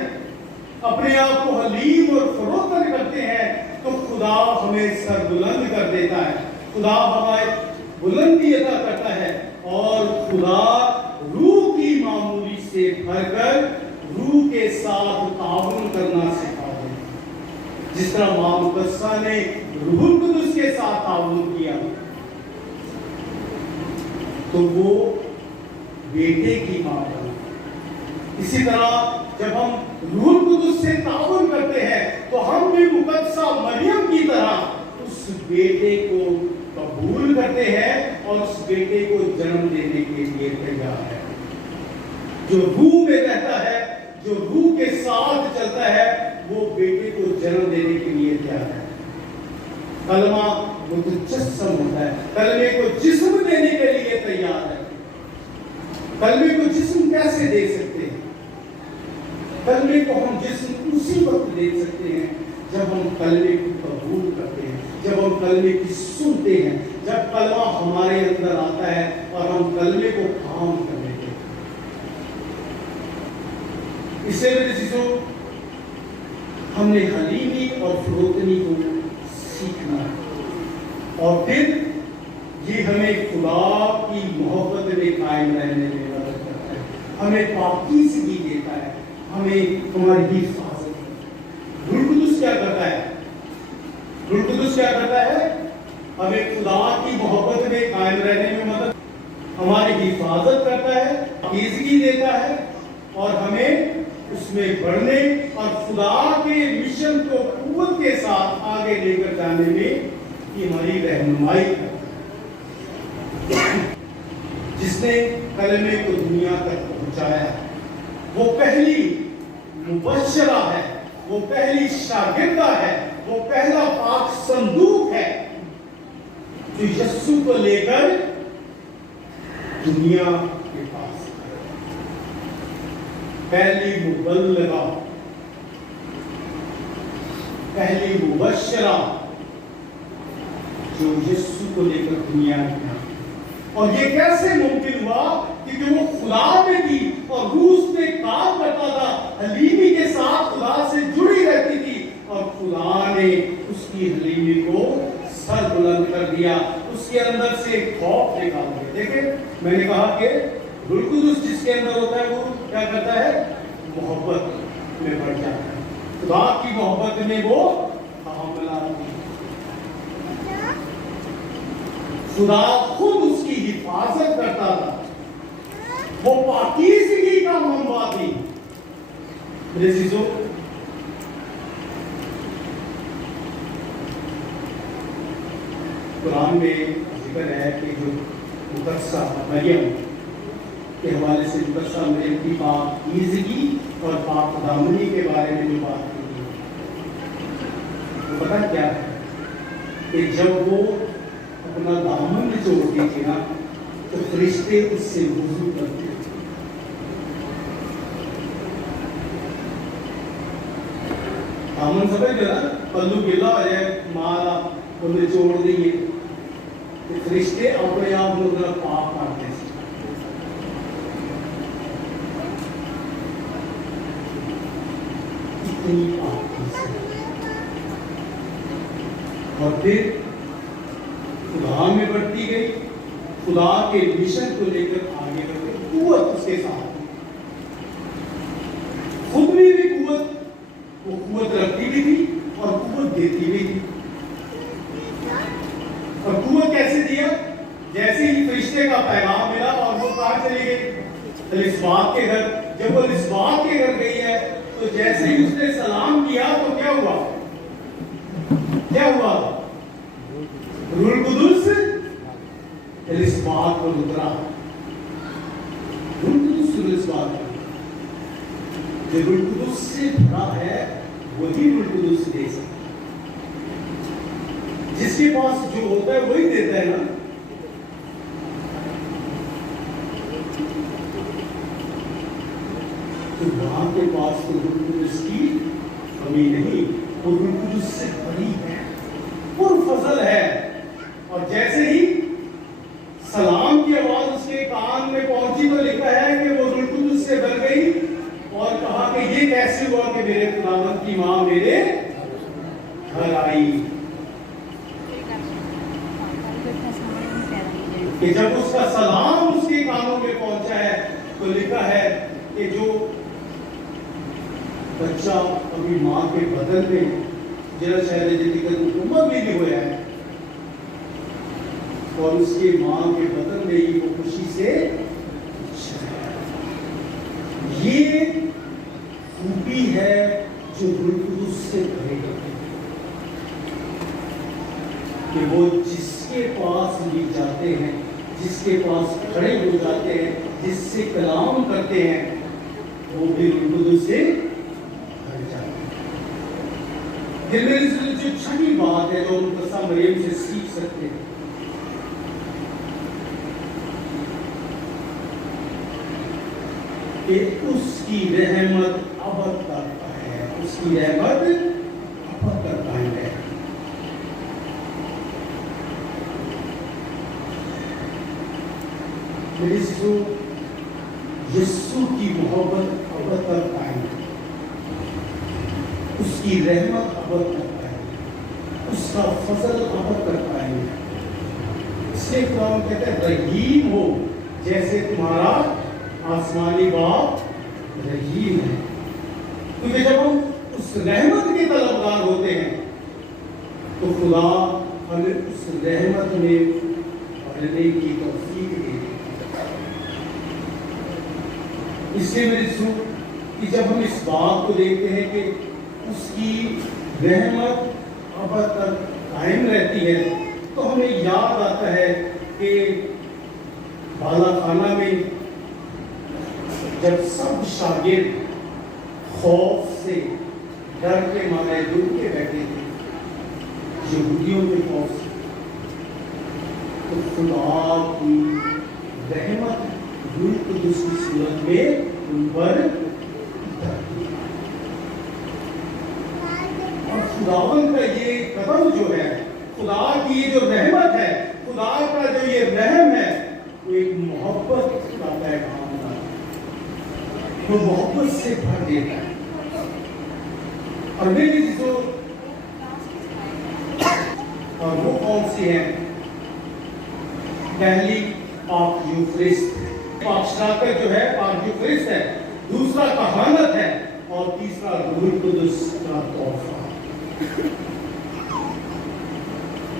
اپنے آپ کو حلیم اور فروتن کرتے ہیں تو خدا ہمیں سر بلند کر دیتا ہے. خدا ہمیں بلندی عطا کرتا ہے اور خدا روح کی معمولی سے بھر کر روح کے ساتھ تعاون کرنا سکھاتا ہے. جس طرح ماں مقدسہ نے روح القدس کے ساتھ تعاون کیا تو وہ بیٹے کی ماں بنی. اسی طرح جب ہم روح القدس سے تعاون کرتے ہیں تو ہم بھی مقدسہ مریم کی طرح اس بیٹے کو قبول کرتے ہیں اور اس بیٹے کو جنم دینے کے لیے تیار ہے. جو روح میں رہتا ہے جو روح کے ساتھ چلتا ہے وہ بیٹے کو جنم دینے کے لیے تیار ہے. کلمہ متجسم ہوتا ہے. کلمے کو جسم دینے کے لیے تیار ہے. کلمے کو جسم کیسے دے سکتے ہیں؟ کلمے کو ہم جسم اسی وقت دے سکتے ہیں جب ہم کلمے کو قبول کرتے ہیں جب ہم کلمے کی سنتے ہیں، جب کلمہ ہمارے اندر آتا ہے اور ہم کلمے کو کام کرنے کے، اس سے میرے چیزوں ہم نے حلیمی اور فروتنی کو سیکھنا ہے، اور پھر یہ ہمیں خدا کی محبت میں قائم رہنے میں مدد کرتا ہے، ہمیں پاکیزگی دیتا ہے، ہمیں ہماری حفاظت کرتا ہے۔ روح القدس کیا کرتا ہے؟ روح القدس کیا کرتا ہے؟ ہمیں خدا کی محبت میں قائم رہنے میں مدد، ہماری حفاظت کرتا ہے، پاکیزگی دیتا ہے، اور ہمیں اس میں بڑھنے اور خدا کے مشن کو قوت کے ساتھ آگے لے کر جانے میں یہ ہماری رہنمائی کرتا ہے۔ جس نے کلمے کو دنیا تک پہنچایا ہے، وہ پہلی مبشرہ ہے، وہ پہلی شاگردہ ہے، وہ پہلا پاک صندوق ہے جو یسوع کو لے کر دنیا کے پاس، پہلی مبلغہ، پہلی مبشرہ جو یسوع کو لے کر دنیا میں آئی۔ اور یہ کیسے ممکن ہوا؟ کیونکہ وہ خدا میں تھی اور روح اس میں کام کرتا تھا، حلیمی کے ساتھ خدا سے جڑی رہتی تھی، اور خدا نے اس کی حلیمی کو سر بلند کر دیا، اس کے اندر سے خوف نکال دیا۔ دیکھیں میں نے کہا کہ روح القدس جس کے اندر ہوتا ہے وہ کیا کرتا ہے؟ محبت میں بڑھ جاتا ہے، خدا کی محبت میں وہ تعاملات ہے، خدا خود اس کی حفاظت کرتا تھا، وہ پاکیزگی کا منبع تھی۔ میرے عزیزو، قرآن میں ذکر ہے کہ جو مقدسہ مریم کے حوالے سے مقدسہ مریم کی پاکیزگی اور پاک دامنی کے بارے میں جو بات کی ہے، وہ پتہ کیا ہے کہ جب وہ اپنا دامن نچوڑتی تھی نا تو فرشتے اس سے وضو کرتے تھے۔ دامن سمجھ گیا نا، پلو گیلا ہو جائے، مالا وہ نچوڑ دیے تو فرشتے اپنے آپ کو پاک کرتے تھے۔ اتنی پاکی، اور پھر خدا میں بڑھتی گئی، خدا کے مشن کو لے کر آگے بڑھتے، قوت اس کے ساتھ، خود میں بھی قوت، وہ قوت رکھتی بھی تھی اور قوت دیتی بھی تھی۔ اور قوت کیسے دیا؟ جیسے ہی فرشتے کا پیغام ملا اور وہ کہاں چلی گئی؟ السبات کے گھر۔ جب وہ السبات کے گھر گئی ہے تو جیسے ہی اس نے سلام کیا تو کیا ہوا؟ کیا ہوا؟ روح القدس السبات پر اترا۔ روح القدس السبات پر، جو روح القدس سے بھرا ہے وہی روح القدس دے سکتا، جس کے پاس جو ہوتا ہے وہی دیتا ہے نا۔ تو وہاں کے پاس تو روح القدس کی کمی نہیں، وہ روح القدس سے بڑی ہے، پر فضل ہے۔ اور جیسے ہی سلام کی آواز اس کے کان میں پہنچی تو لکھا ہے کہ وہ روح القدس سے بھر گئی اور کہا کہ یہ کیسے ہوا کہ میرے خداوند کی ماں میرے گھر آئی۔ کہ جب اس کا سلام اس کے کانوں میں پہنچا ہے تو لکھا ہے کہ جو بچہ ابھی ماں کے بدن میں جرا شہر حکومت میں بھی ہوا ہے اور اس کے ماں کے بدن میں ہی وہ خوشی سے یہ خوبی ہے جو روح القدس سے بھرے گا کہ وہ جس کے پاس بھی جاتے ہیں، جس کے پاس کھڑے ہو جاتے ہیں، جس سے کلام کرتے ہیں، وہ بھی روح القدس سے بھر جاتے ہیں۔ دل میں جو چھٹی بات ہے جو مقدسہ مریم سے سیکھ سکتے ہیں کہ اس کی رحمت ابد تک ہے، اس کی رحمت ابد تک قائم ہے۔ یسوع کی محبت ابد تک قائم ہے، اس کی رحمت ابد تک قائم ہے، اس کا فضل ابد تک قائم ہے۔ اس لیے قرآن کہتا ہے رحیم ہو جیسے تمہارا آسمانی باپ رحیم ہے، کیونکہ جب ہم اس رحمت کے طلبگار ہوتے ہیں تو خدا ہمیں اس رحمت میں بڑھنے کی توفیق دے دے۔ اس لیے میری سو کہ جب ہم اس بات کو دیکھتے ہیں کہ اس کی رحمت ابد تک قائم رہتی ہے تو ہمیں یاد آتا ہے کہ بالا خانہ میں جب سب شاگرد خوف سے ڈر کے مارے دور کے بیٹھے تھے یہودیوں کے خوف سے، تو خدا کی رحمت روح القدس کی صورت میں ان پر اترتی، اور خداوند کا یہ قدم جو ہے، خدا کی یہ جو رحمت ہے، خدا کا جو یہ رحم ہے، وہ ایک محبت کا پیغام ہے، وہ محبت سے بھر دیتا ہے۔ اور میری جو اور وہ کون سی ہیں؟ پہلی پاک یوفرسٹ، پاک شراکت جو ہے پاک یوفرسٹ ہے، دوسرا کہانت ہے، اور تیسرا روح القدس کا تحفہ۔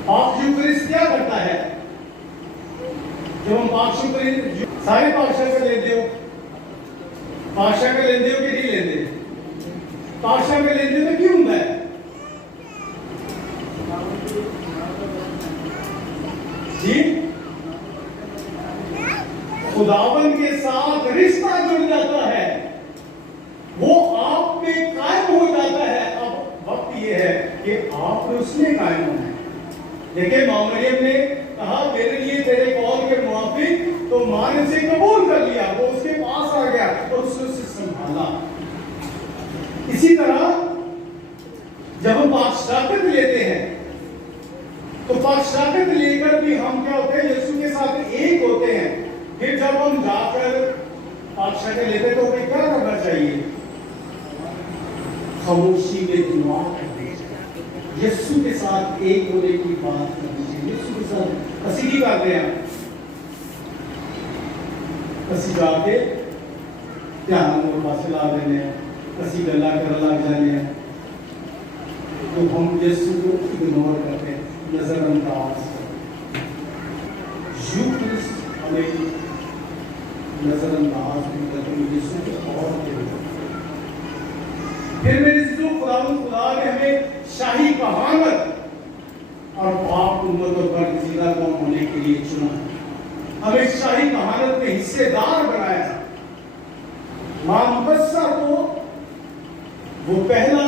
پاک یوفرسٹ کیا کرتا ہے؟ جب ہم پاک یوفرسٹ سارے پادشاہ کا لیتے ہو، پادشاہ کا لیتے ہو کہ نہیں لیتے؟ پادشاہ کا لیتے ہو تو کیوں ہوتا ہے؟ جی خداوند کے ساتھ رشتہ جڑ جاتا ہے، وہ آپ میں قائم ہو جاتا ہے۔ اب وقت یہ ہے کہ آپ نے اس میں قائم ہونا ہے۔ دیکھیں ماں مریم نے کہا میرے لیے تیرے قول کے موافق، تو ماں نے اسے قبول کر لیا، وہ اس کے پاس آ گیا اور اس نے اسے سنبھالا۔ اسی طرح جب ہم پاک شراکت لیتے ہیں تو پاک شراکت لے کر بھی ہم کیا ہوتے ہیں؟ یسوع کے ساتھ ایک ہوتے ہیں۔ پھر جب ہم جا کر پاک شراکت لیتے تو ہمیں کیا کرنا چاہیے؟ خاموشی میں دعا کرنی چاہیے، یسوع کے ساتھ ایک ہونے کی بات کرنی چاہیے۔ یسوع کے ساتھ اسی کی کرتے ہیں، اسی جا کے دھیان کو پاس لا دینے ہیں، اسی گلا کر لگ جانے ہیں، تو ہم یسوع کو اگنور کرتے ہیں، نظر انداز کرتے ہیں۔ یوکرسٹ ہمیں نظر انداز بھی کرتے ہیں، یسوع کو اور کے لیے۔ پھر میرے جو خدا نے ہمیں شاہی کہانت اور پاک امت اور برگزیدہ قوم ہونے کے لیے چنا، ہمیں شاہی کہانت میں حصے دار بنایا۔ ماں مقدسہ کو وہ پہلا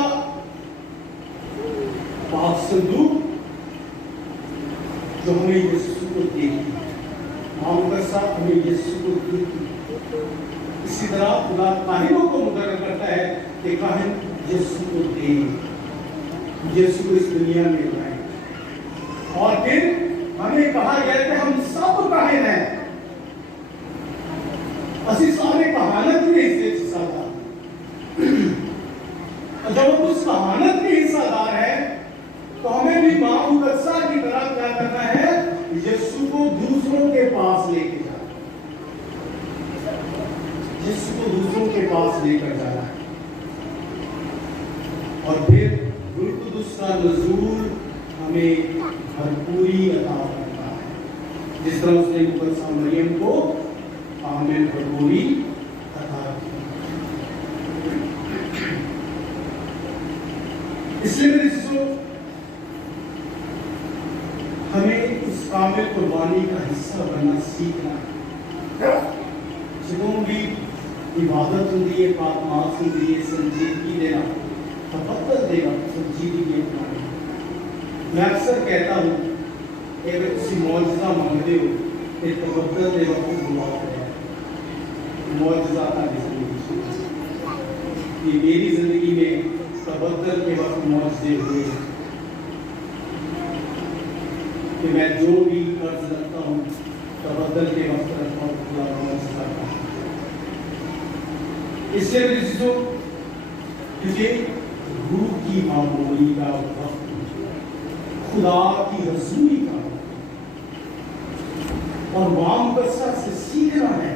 پاک صندوق جو ہمیں یسوع کو دے دی، ماں مقدسہ ہمیں یسوع کو دے دی۔ اسی طرح خدا کاہنوں کو مقرر کرتا ہے کہ کاہن یسوع کو دیں، یسوع کو اس دنیا میں لائیں، اور پھر ہمیں کہا گیا کہ ہم سب کاہن ہیں، اسی سارے کہانت میں حصہ دار، اور جب ہم اس کہانت میں حصہ دار ہیں تو ہمیں بھی ماں مقدسہ کی طرح کیا کرنا ہے؟ یسوع کو دوسروں کے پاس لے کے جانا، یسوع کو دوسروں کے پاس لے کر جانا ہے۔ اور پھر روح القدس کا نزول ہمیں بھرپوری عطا کرتا ہے، جس طرح اس نے مقدسہ مریم کو ہمیں بھرپوری عطا کی۔ اس لیے میری سو ہمیں اس کامل قربانی کا حصہ بننا سیکھنا ہے۔ جب بھی عبادت ہوتی ہے، پاک ماس ہوتی ہے، سنجیدگی دینا، تفضل دے گا، سنجیدگی اپنانا۔ میں اکثر کہتا ہوں کہ اگر کسی معجزہ مانگتے ہو کہ تفضل دے وقت دعا کرے، معجزہ آتا ہے زندگی میں۔ یہ میری زندگی میں تبدل کے وقت معجزے ہوئے کہ میں جو بھی قرض رکھتا ہوں تبدل کے وقت رکھوں اس سے کیونکہ روح کی معمولی کا وقت خدا کی حضوری کا اور وام قصہ سے سیکھنا ہے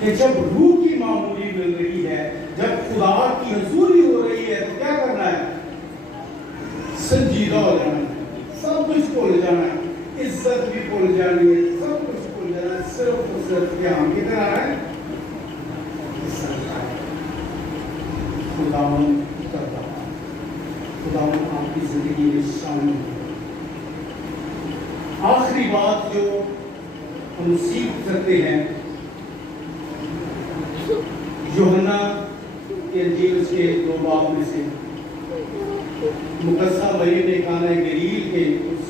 کہ جب روح کی معمولی مل رہی ہے، جب خدا کی حضوری ہو رہی ہے تو کیا کرنا ہے؟ سنجیدہ ہو جانا ہے، سب کچھ بھول جانا ہے، عزت بھی بھول جانی ہے، سب کچھ بھول جانا ہے، صرف اور صرف کیا ہم کدھر آ رہے ہیں؟ خداوند کرتا ہے، خداوند آپ کی زندگی میں شامل ہے۔ آخری بات جو ہم سیکھ سکتے ہیں یوحنا کے انجیل کے 2 باب میں سے، مقدسہ مریم نے کانا گلیل کے اس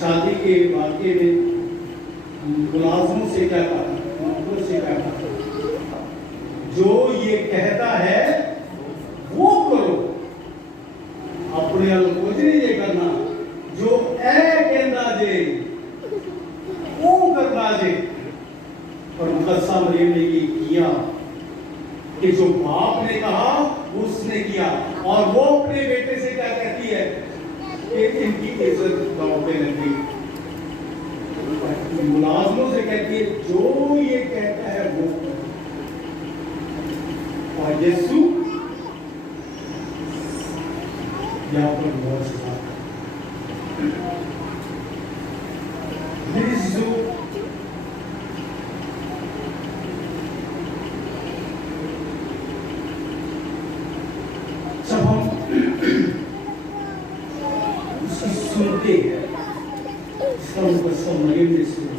شادی کے واقعے میں ملازموں سے کیا کہا، نوکروں سے کیا کہا، جو یہ کہتا ہے وہ کرو، اپنے کچھ نہیں یہ کرنا، جو اے کہنا جے وہ کرنا جے۔ اور مقدسہ مریم نے یہ کیا کہ جو باپ نے کہا اس نے کیا، اور وہ اپنے بیٹے سے کیا کہتی ہے کہ ان کی عزت داؤں پہ لگی، ملازموں سے کہتی ہے جو یہ کہتا ہے وہ کرو۔ اور یسوع یہاں پر بہت سے بات جب ہم اس کی سنتے ہیں، اس کا مقدسہ مریم نے سنا،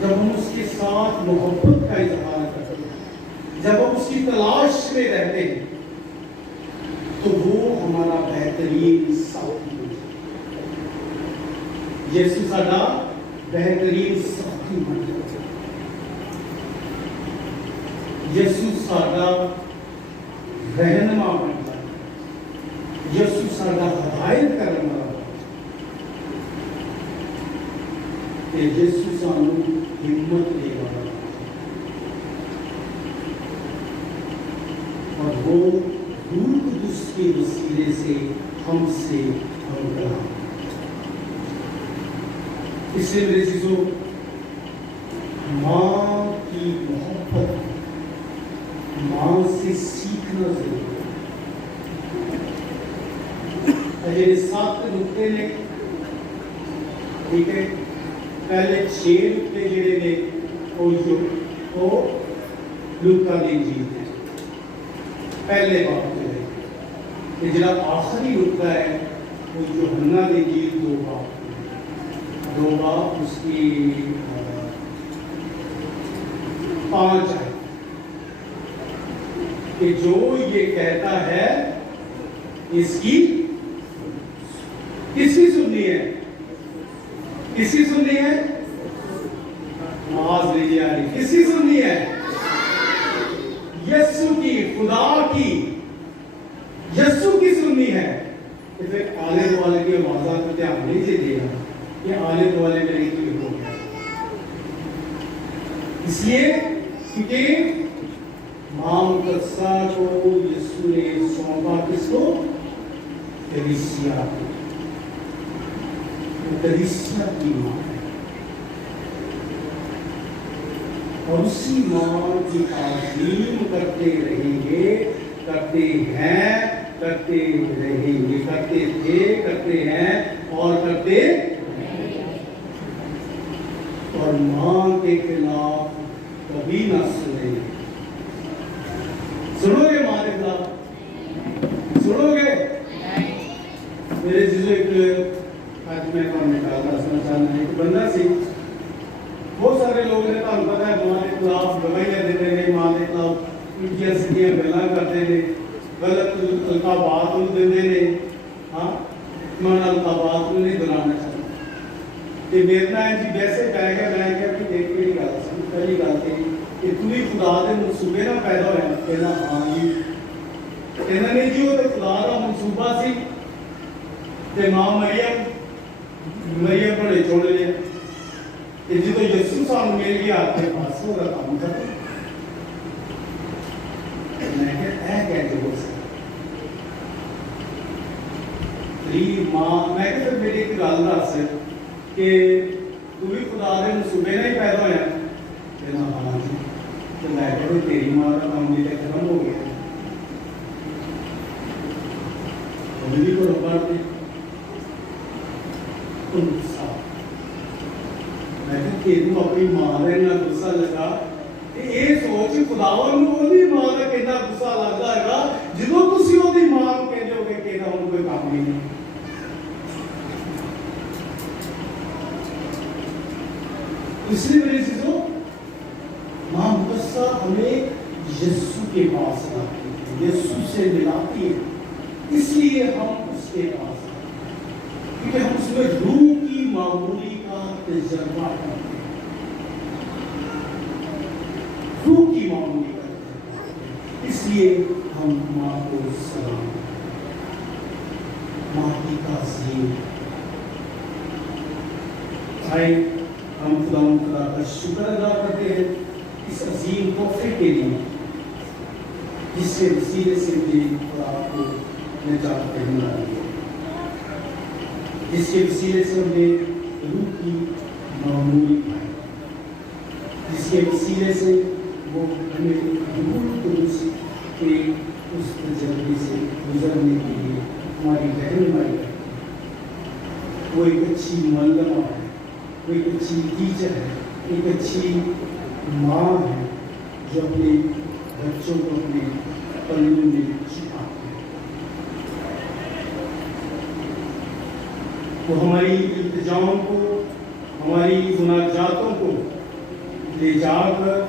جب ہم اس کے ساتھ محبت کا اظہار کرتے ہیں، جب ہم اس کی تلاش میں رہتے ہیں، تو وہ ہمارا بہترین ساتھی ہے۔ یسوع ساڈا بہترین ساتھی بن جائے، یسوع ساڈا رہنما بن جائے، یسوع ساڈا ہدایت کرنے والا کہ یسوع سانو ہمت دے والا، اور وہ روح قدس کے وسیلے سے ہم سے ہمراہ۔ اس سے میرے عزیزو، ماں کی محبت، ماں سے سیکھنا ضروری ہے۔ میرے 7 نقطے نے، ٹھیک ہے، پہلے 6 نقطے جڑے نے وہ لوکا دی انجیل ہے، پہلے باب جو ہے، کہ جڑا آخری نقطہ ہے وہ یوحنا دی انجیل 2 باب، 2 باب اس کی 5 ہے، کہ جو یہ کہتا ہے اس کی کس کی سننی ہے؟ کس کی سننی ہے؟ آواز لیجیے آ رہی، کس کی سننی ہے؟ یسوع کی، خدا کی، یسوع کی سننی ہے۔ پھر آلے دوالے کی آوازات کو دھیان نہیں سے دے گا، یہ آلے دوالے میں نہیں تو ہو گیا، اس لیے کیونکہ ماں مقدسہ کو یسوع نے سونپا کس کو؟ کلیسیا کو، کلیسیا کی ماں ہے، اور اسی ماں کی تعظیم کرتے رہیں گے، کرتے ہیں، کرتے رہیں گے، کرتے تھے، کرتے ہیں اور کرتے ہیں، اور ماں کے خلاف کبھی نہ سنیں۔ سنو گے ماں کے خلاف؟ سنو گے؟ میرے ایک آج میں کام نکالتا سنا چاہنا ہے، ایک بندہ سی، بہت سارے لوگ نے تو پتا ہے ماں کے خلاف گوائیاں دیتے ہیں، ماں کے خلاف الٹیاں سیدھیاں گلاں کرتے ہیں، غلط القابات دیتے ہیں، ہاں میں القابات کو نہیں دلانا چاہتا کہ میرے نال جی ویسے پہ گیا، میں کہا کہ دیکھ کے گل سی، پہلی گل کہ تو بھی خدا دے منصوبے نہ پیدا ہویا، کہنا ہاں جی، کہنا نہیں جی وہ تو خدا کا منصوبہ سی، تے ماں مریم بڑے چھوڑ لیا، کہ جدو یسوع سانو مل گیا اپنے پاس وہ کام کر میں کہ اے کہتے ہو سکتا ماں میں کہ میری ایک گل دس کہ تو بھی خدا دے منصوبے نہیں پیدا ہویا کہ نہ ہاں جی تو میں کہ تیری ماں کا کام بھی ختم ہو گیا بھی کو ربا دے میں کہ تیروں اپنی ماں دے نہ غصہ لگا یہ سوچ خداون نوں دی ماں دا کتنا غصہ لگدا ہے گا جدوں تسی او دی ماں نوں کہندے ہو کہ ہن کوئی کام نہیں اس لیے میری چیزوں ماں مقدسہ ہمیں یسوع کے پاس لاتی ہے یسوع سے ملاتی ہے اس لیے ہم اس کے پاس کیونکہ ہم اس میں روح کی معمولی کا تجربہ کرتے ہیں روح کی معمولی کا تجربہ اس لیے ہم ماں کو سلام ماں کی تعظیم آئے ہم خدا کا شکر ادا کرتے ہیں اس عظیم تحفے کے لیے جس کے وسیلے سے مجھے خدا کو نجات ملا ہے جس کے وسیلے سے ہم نے روح کی معمولی پائی جس کے وسیلے سے وہ ہمیں روح قدس کے اس تجربے سے گزرنے کے لیے ہماری رہنمائی کرتی ہے وہ ایک اچھی معلمہ ہے وہ ایک اچھی ٹیچر ہے ایک اچھی ماں ہے جو اپنے بچوں کو اپنے پلوں میں چھپاتی ہے وہ ہماری التجاؤں کو ہماری مناجاتوں کو لے جا کر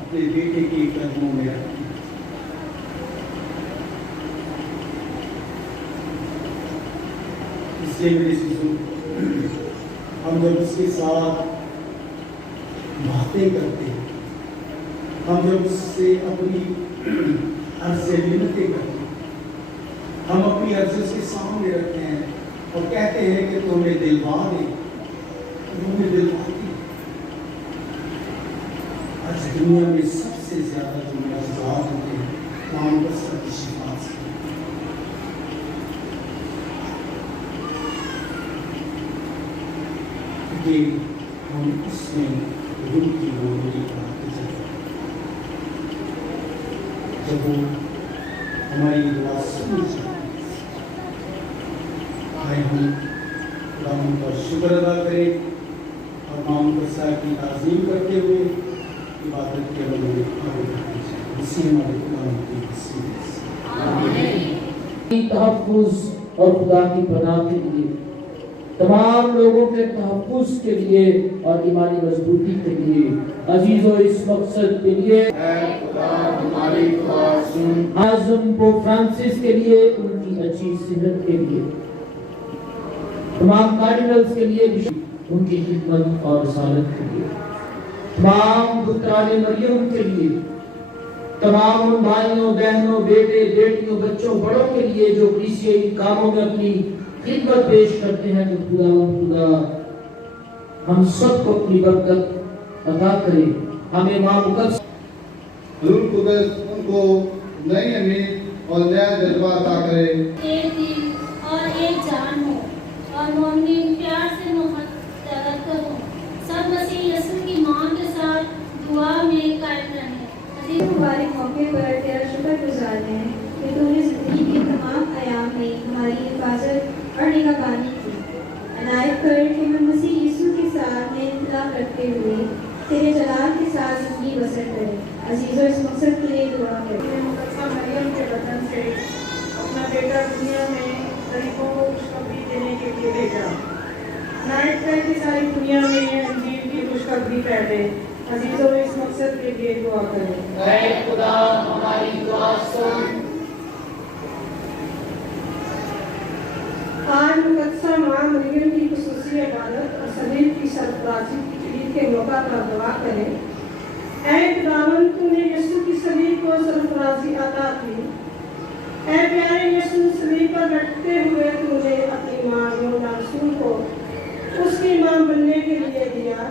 اپنے بیٹے کے قدموں میں رکھتی ہے اس لیے میرے چیزوں ہم جب اس کے ساتھ باتیں کرتے ہیں ہم جب اس سے اپنی عرض سے منتیں کرتے ہیں ہم اپنی عرض اس کے سامنے رکھتے ہیں اور کہتے ہیں کہ تو ہمیں دلوا دے ہمیں دلواتی آج دنیا میں سب سے زیادہ جو معجزات ہوتے ہیں وہاں پر سب کی شفا سے کہ ہم اس میں روح کی معمولی کا تجربہ جب وہ ہماری دعا سنی جاتی آئے ہم خدا کا شکر ادا کریں اور ماں مقدسہ کی تعظیم کرتے ہوئے عبادت کے عمل میں آگے بڑھنا چاہیے اسی ہمارے خدا کی وسیلے سے تحفظ اور خدا کی پناہ کے لیے تمام لوگوں کے تحفظ کے لیے اور ایمانی مضبوطی کے لیے عزیزوں اس مقصد کے لیے اعظم پوپ فرانسس کے لیے ان کی اچھی صحت کے لیے تمام کارڈینلز کے لیے ان کی خدمت اور رسالت کے لیے تمام پتران مریم کے لیے تمام ان بھائیوں بہنوں بیٹے بیٹیوں بچوں بڑوں کے لیے جو کلیسیائی کاموں میں اپنی خدمت پیش کرتے ہیں کہ خدا ہم سب کو اپنی برکت عطا کرے ہمیں ماں مقدس روح قدس ان کو نئی امید اور نیا جذبہ عطا کرے ایک دل اور ایک جان ہو اور مومن پیار سے محبت ہو سب مسیح یسوع کی ماں کے ساتھ دعا میں قائم رہیں عزیز مبارک موقع پر تیرا شکر گزار ہیں کہ تو نے زندگی کے تمام ایام میں ہماری حفاظت اور نگہبانی کی عنایت کر کہ ہم مسیح یسوع کے ساتھ انتظار کرتے ہوئے تیرے جلال کے ساتھ زندگی بسر کریں عزیزوں اس مقصد کے لیے دعا کریں مقدسہ مریم کے وطن سے اپنا بیٹا دنیا میں غریبوں کو خوشخبری دینے کے لیے بھیجا عنایت کر کہ ساری دنیا میں یہ انجیل کی خوشخبری پھیلے عزیزوں اس مقصد کے لیے دعا کریں اے خدا ہماری دعا سن آج مقدسہ ماں مریم کی خصوصی عبادت اور صلیب کی سرفرازی کی تقریب کے موقع پر دعا کریں اے خداوند تو نے یسوع کی صلیب کو سرفرازی عطا کی اے پیارے یسوع صلیب پر لٹکتے ہوئے تو نے اپنی ماں یوحنا رسول کو اس کی ماں بننے کے لیے دیا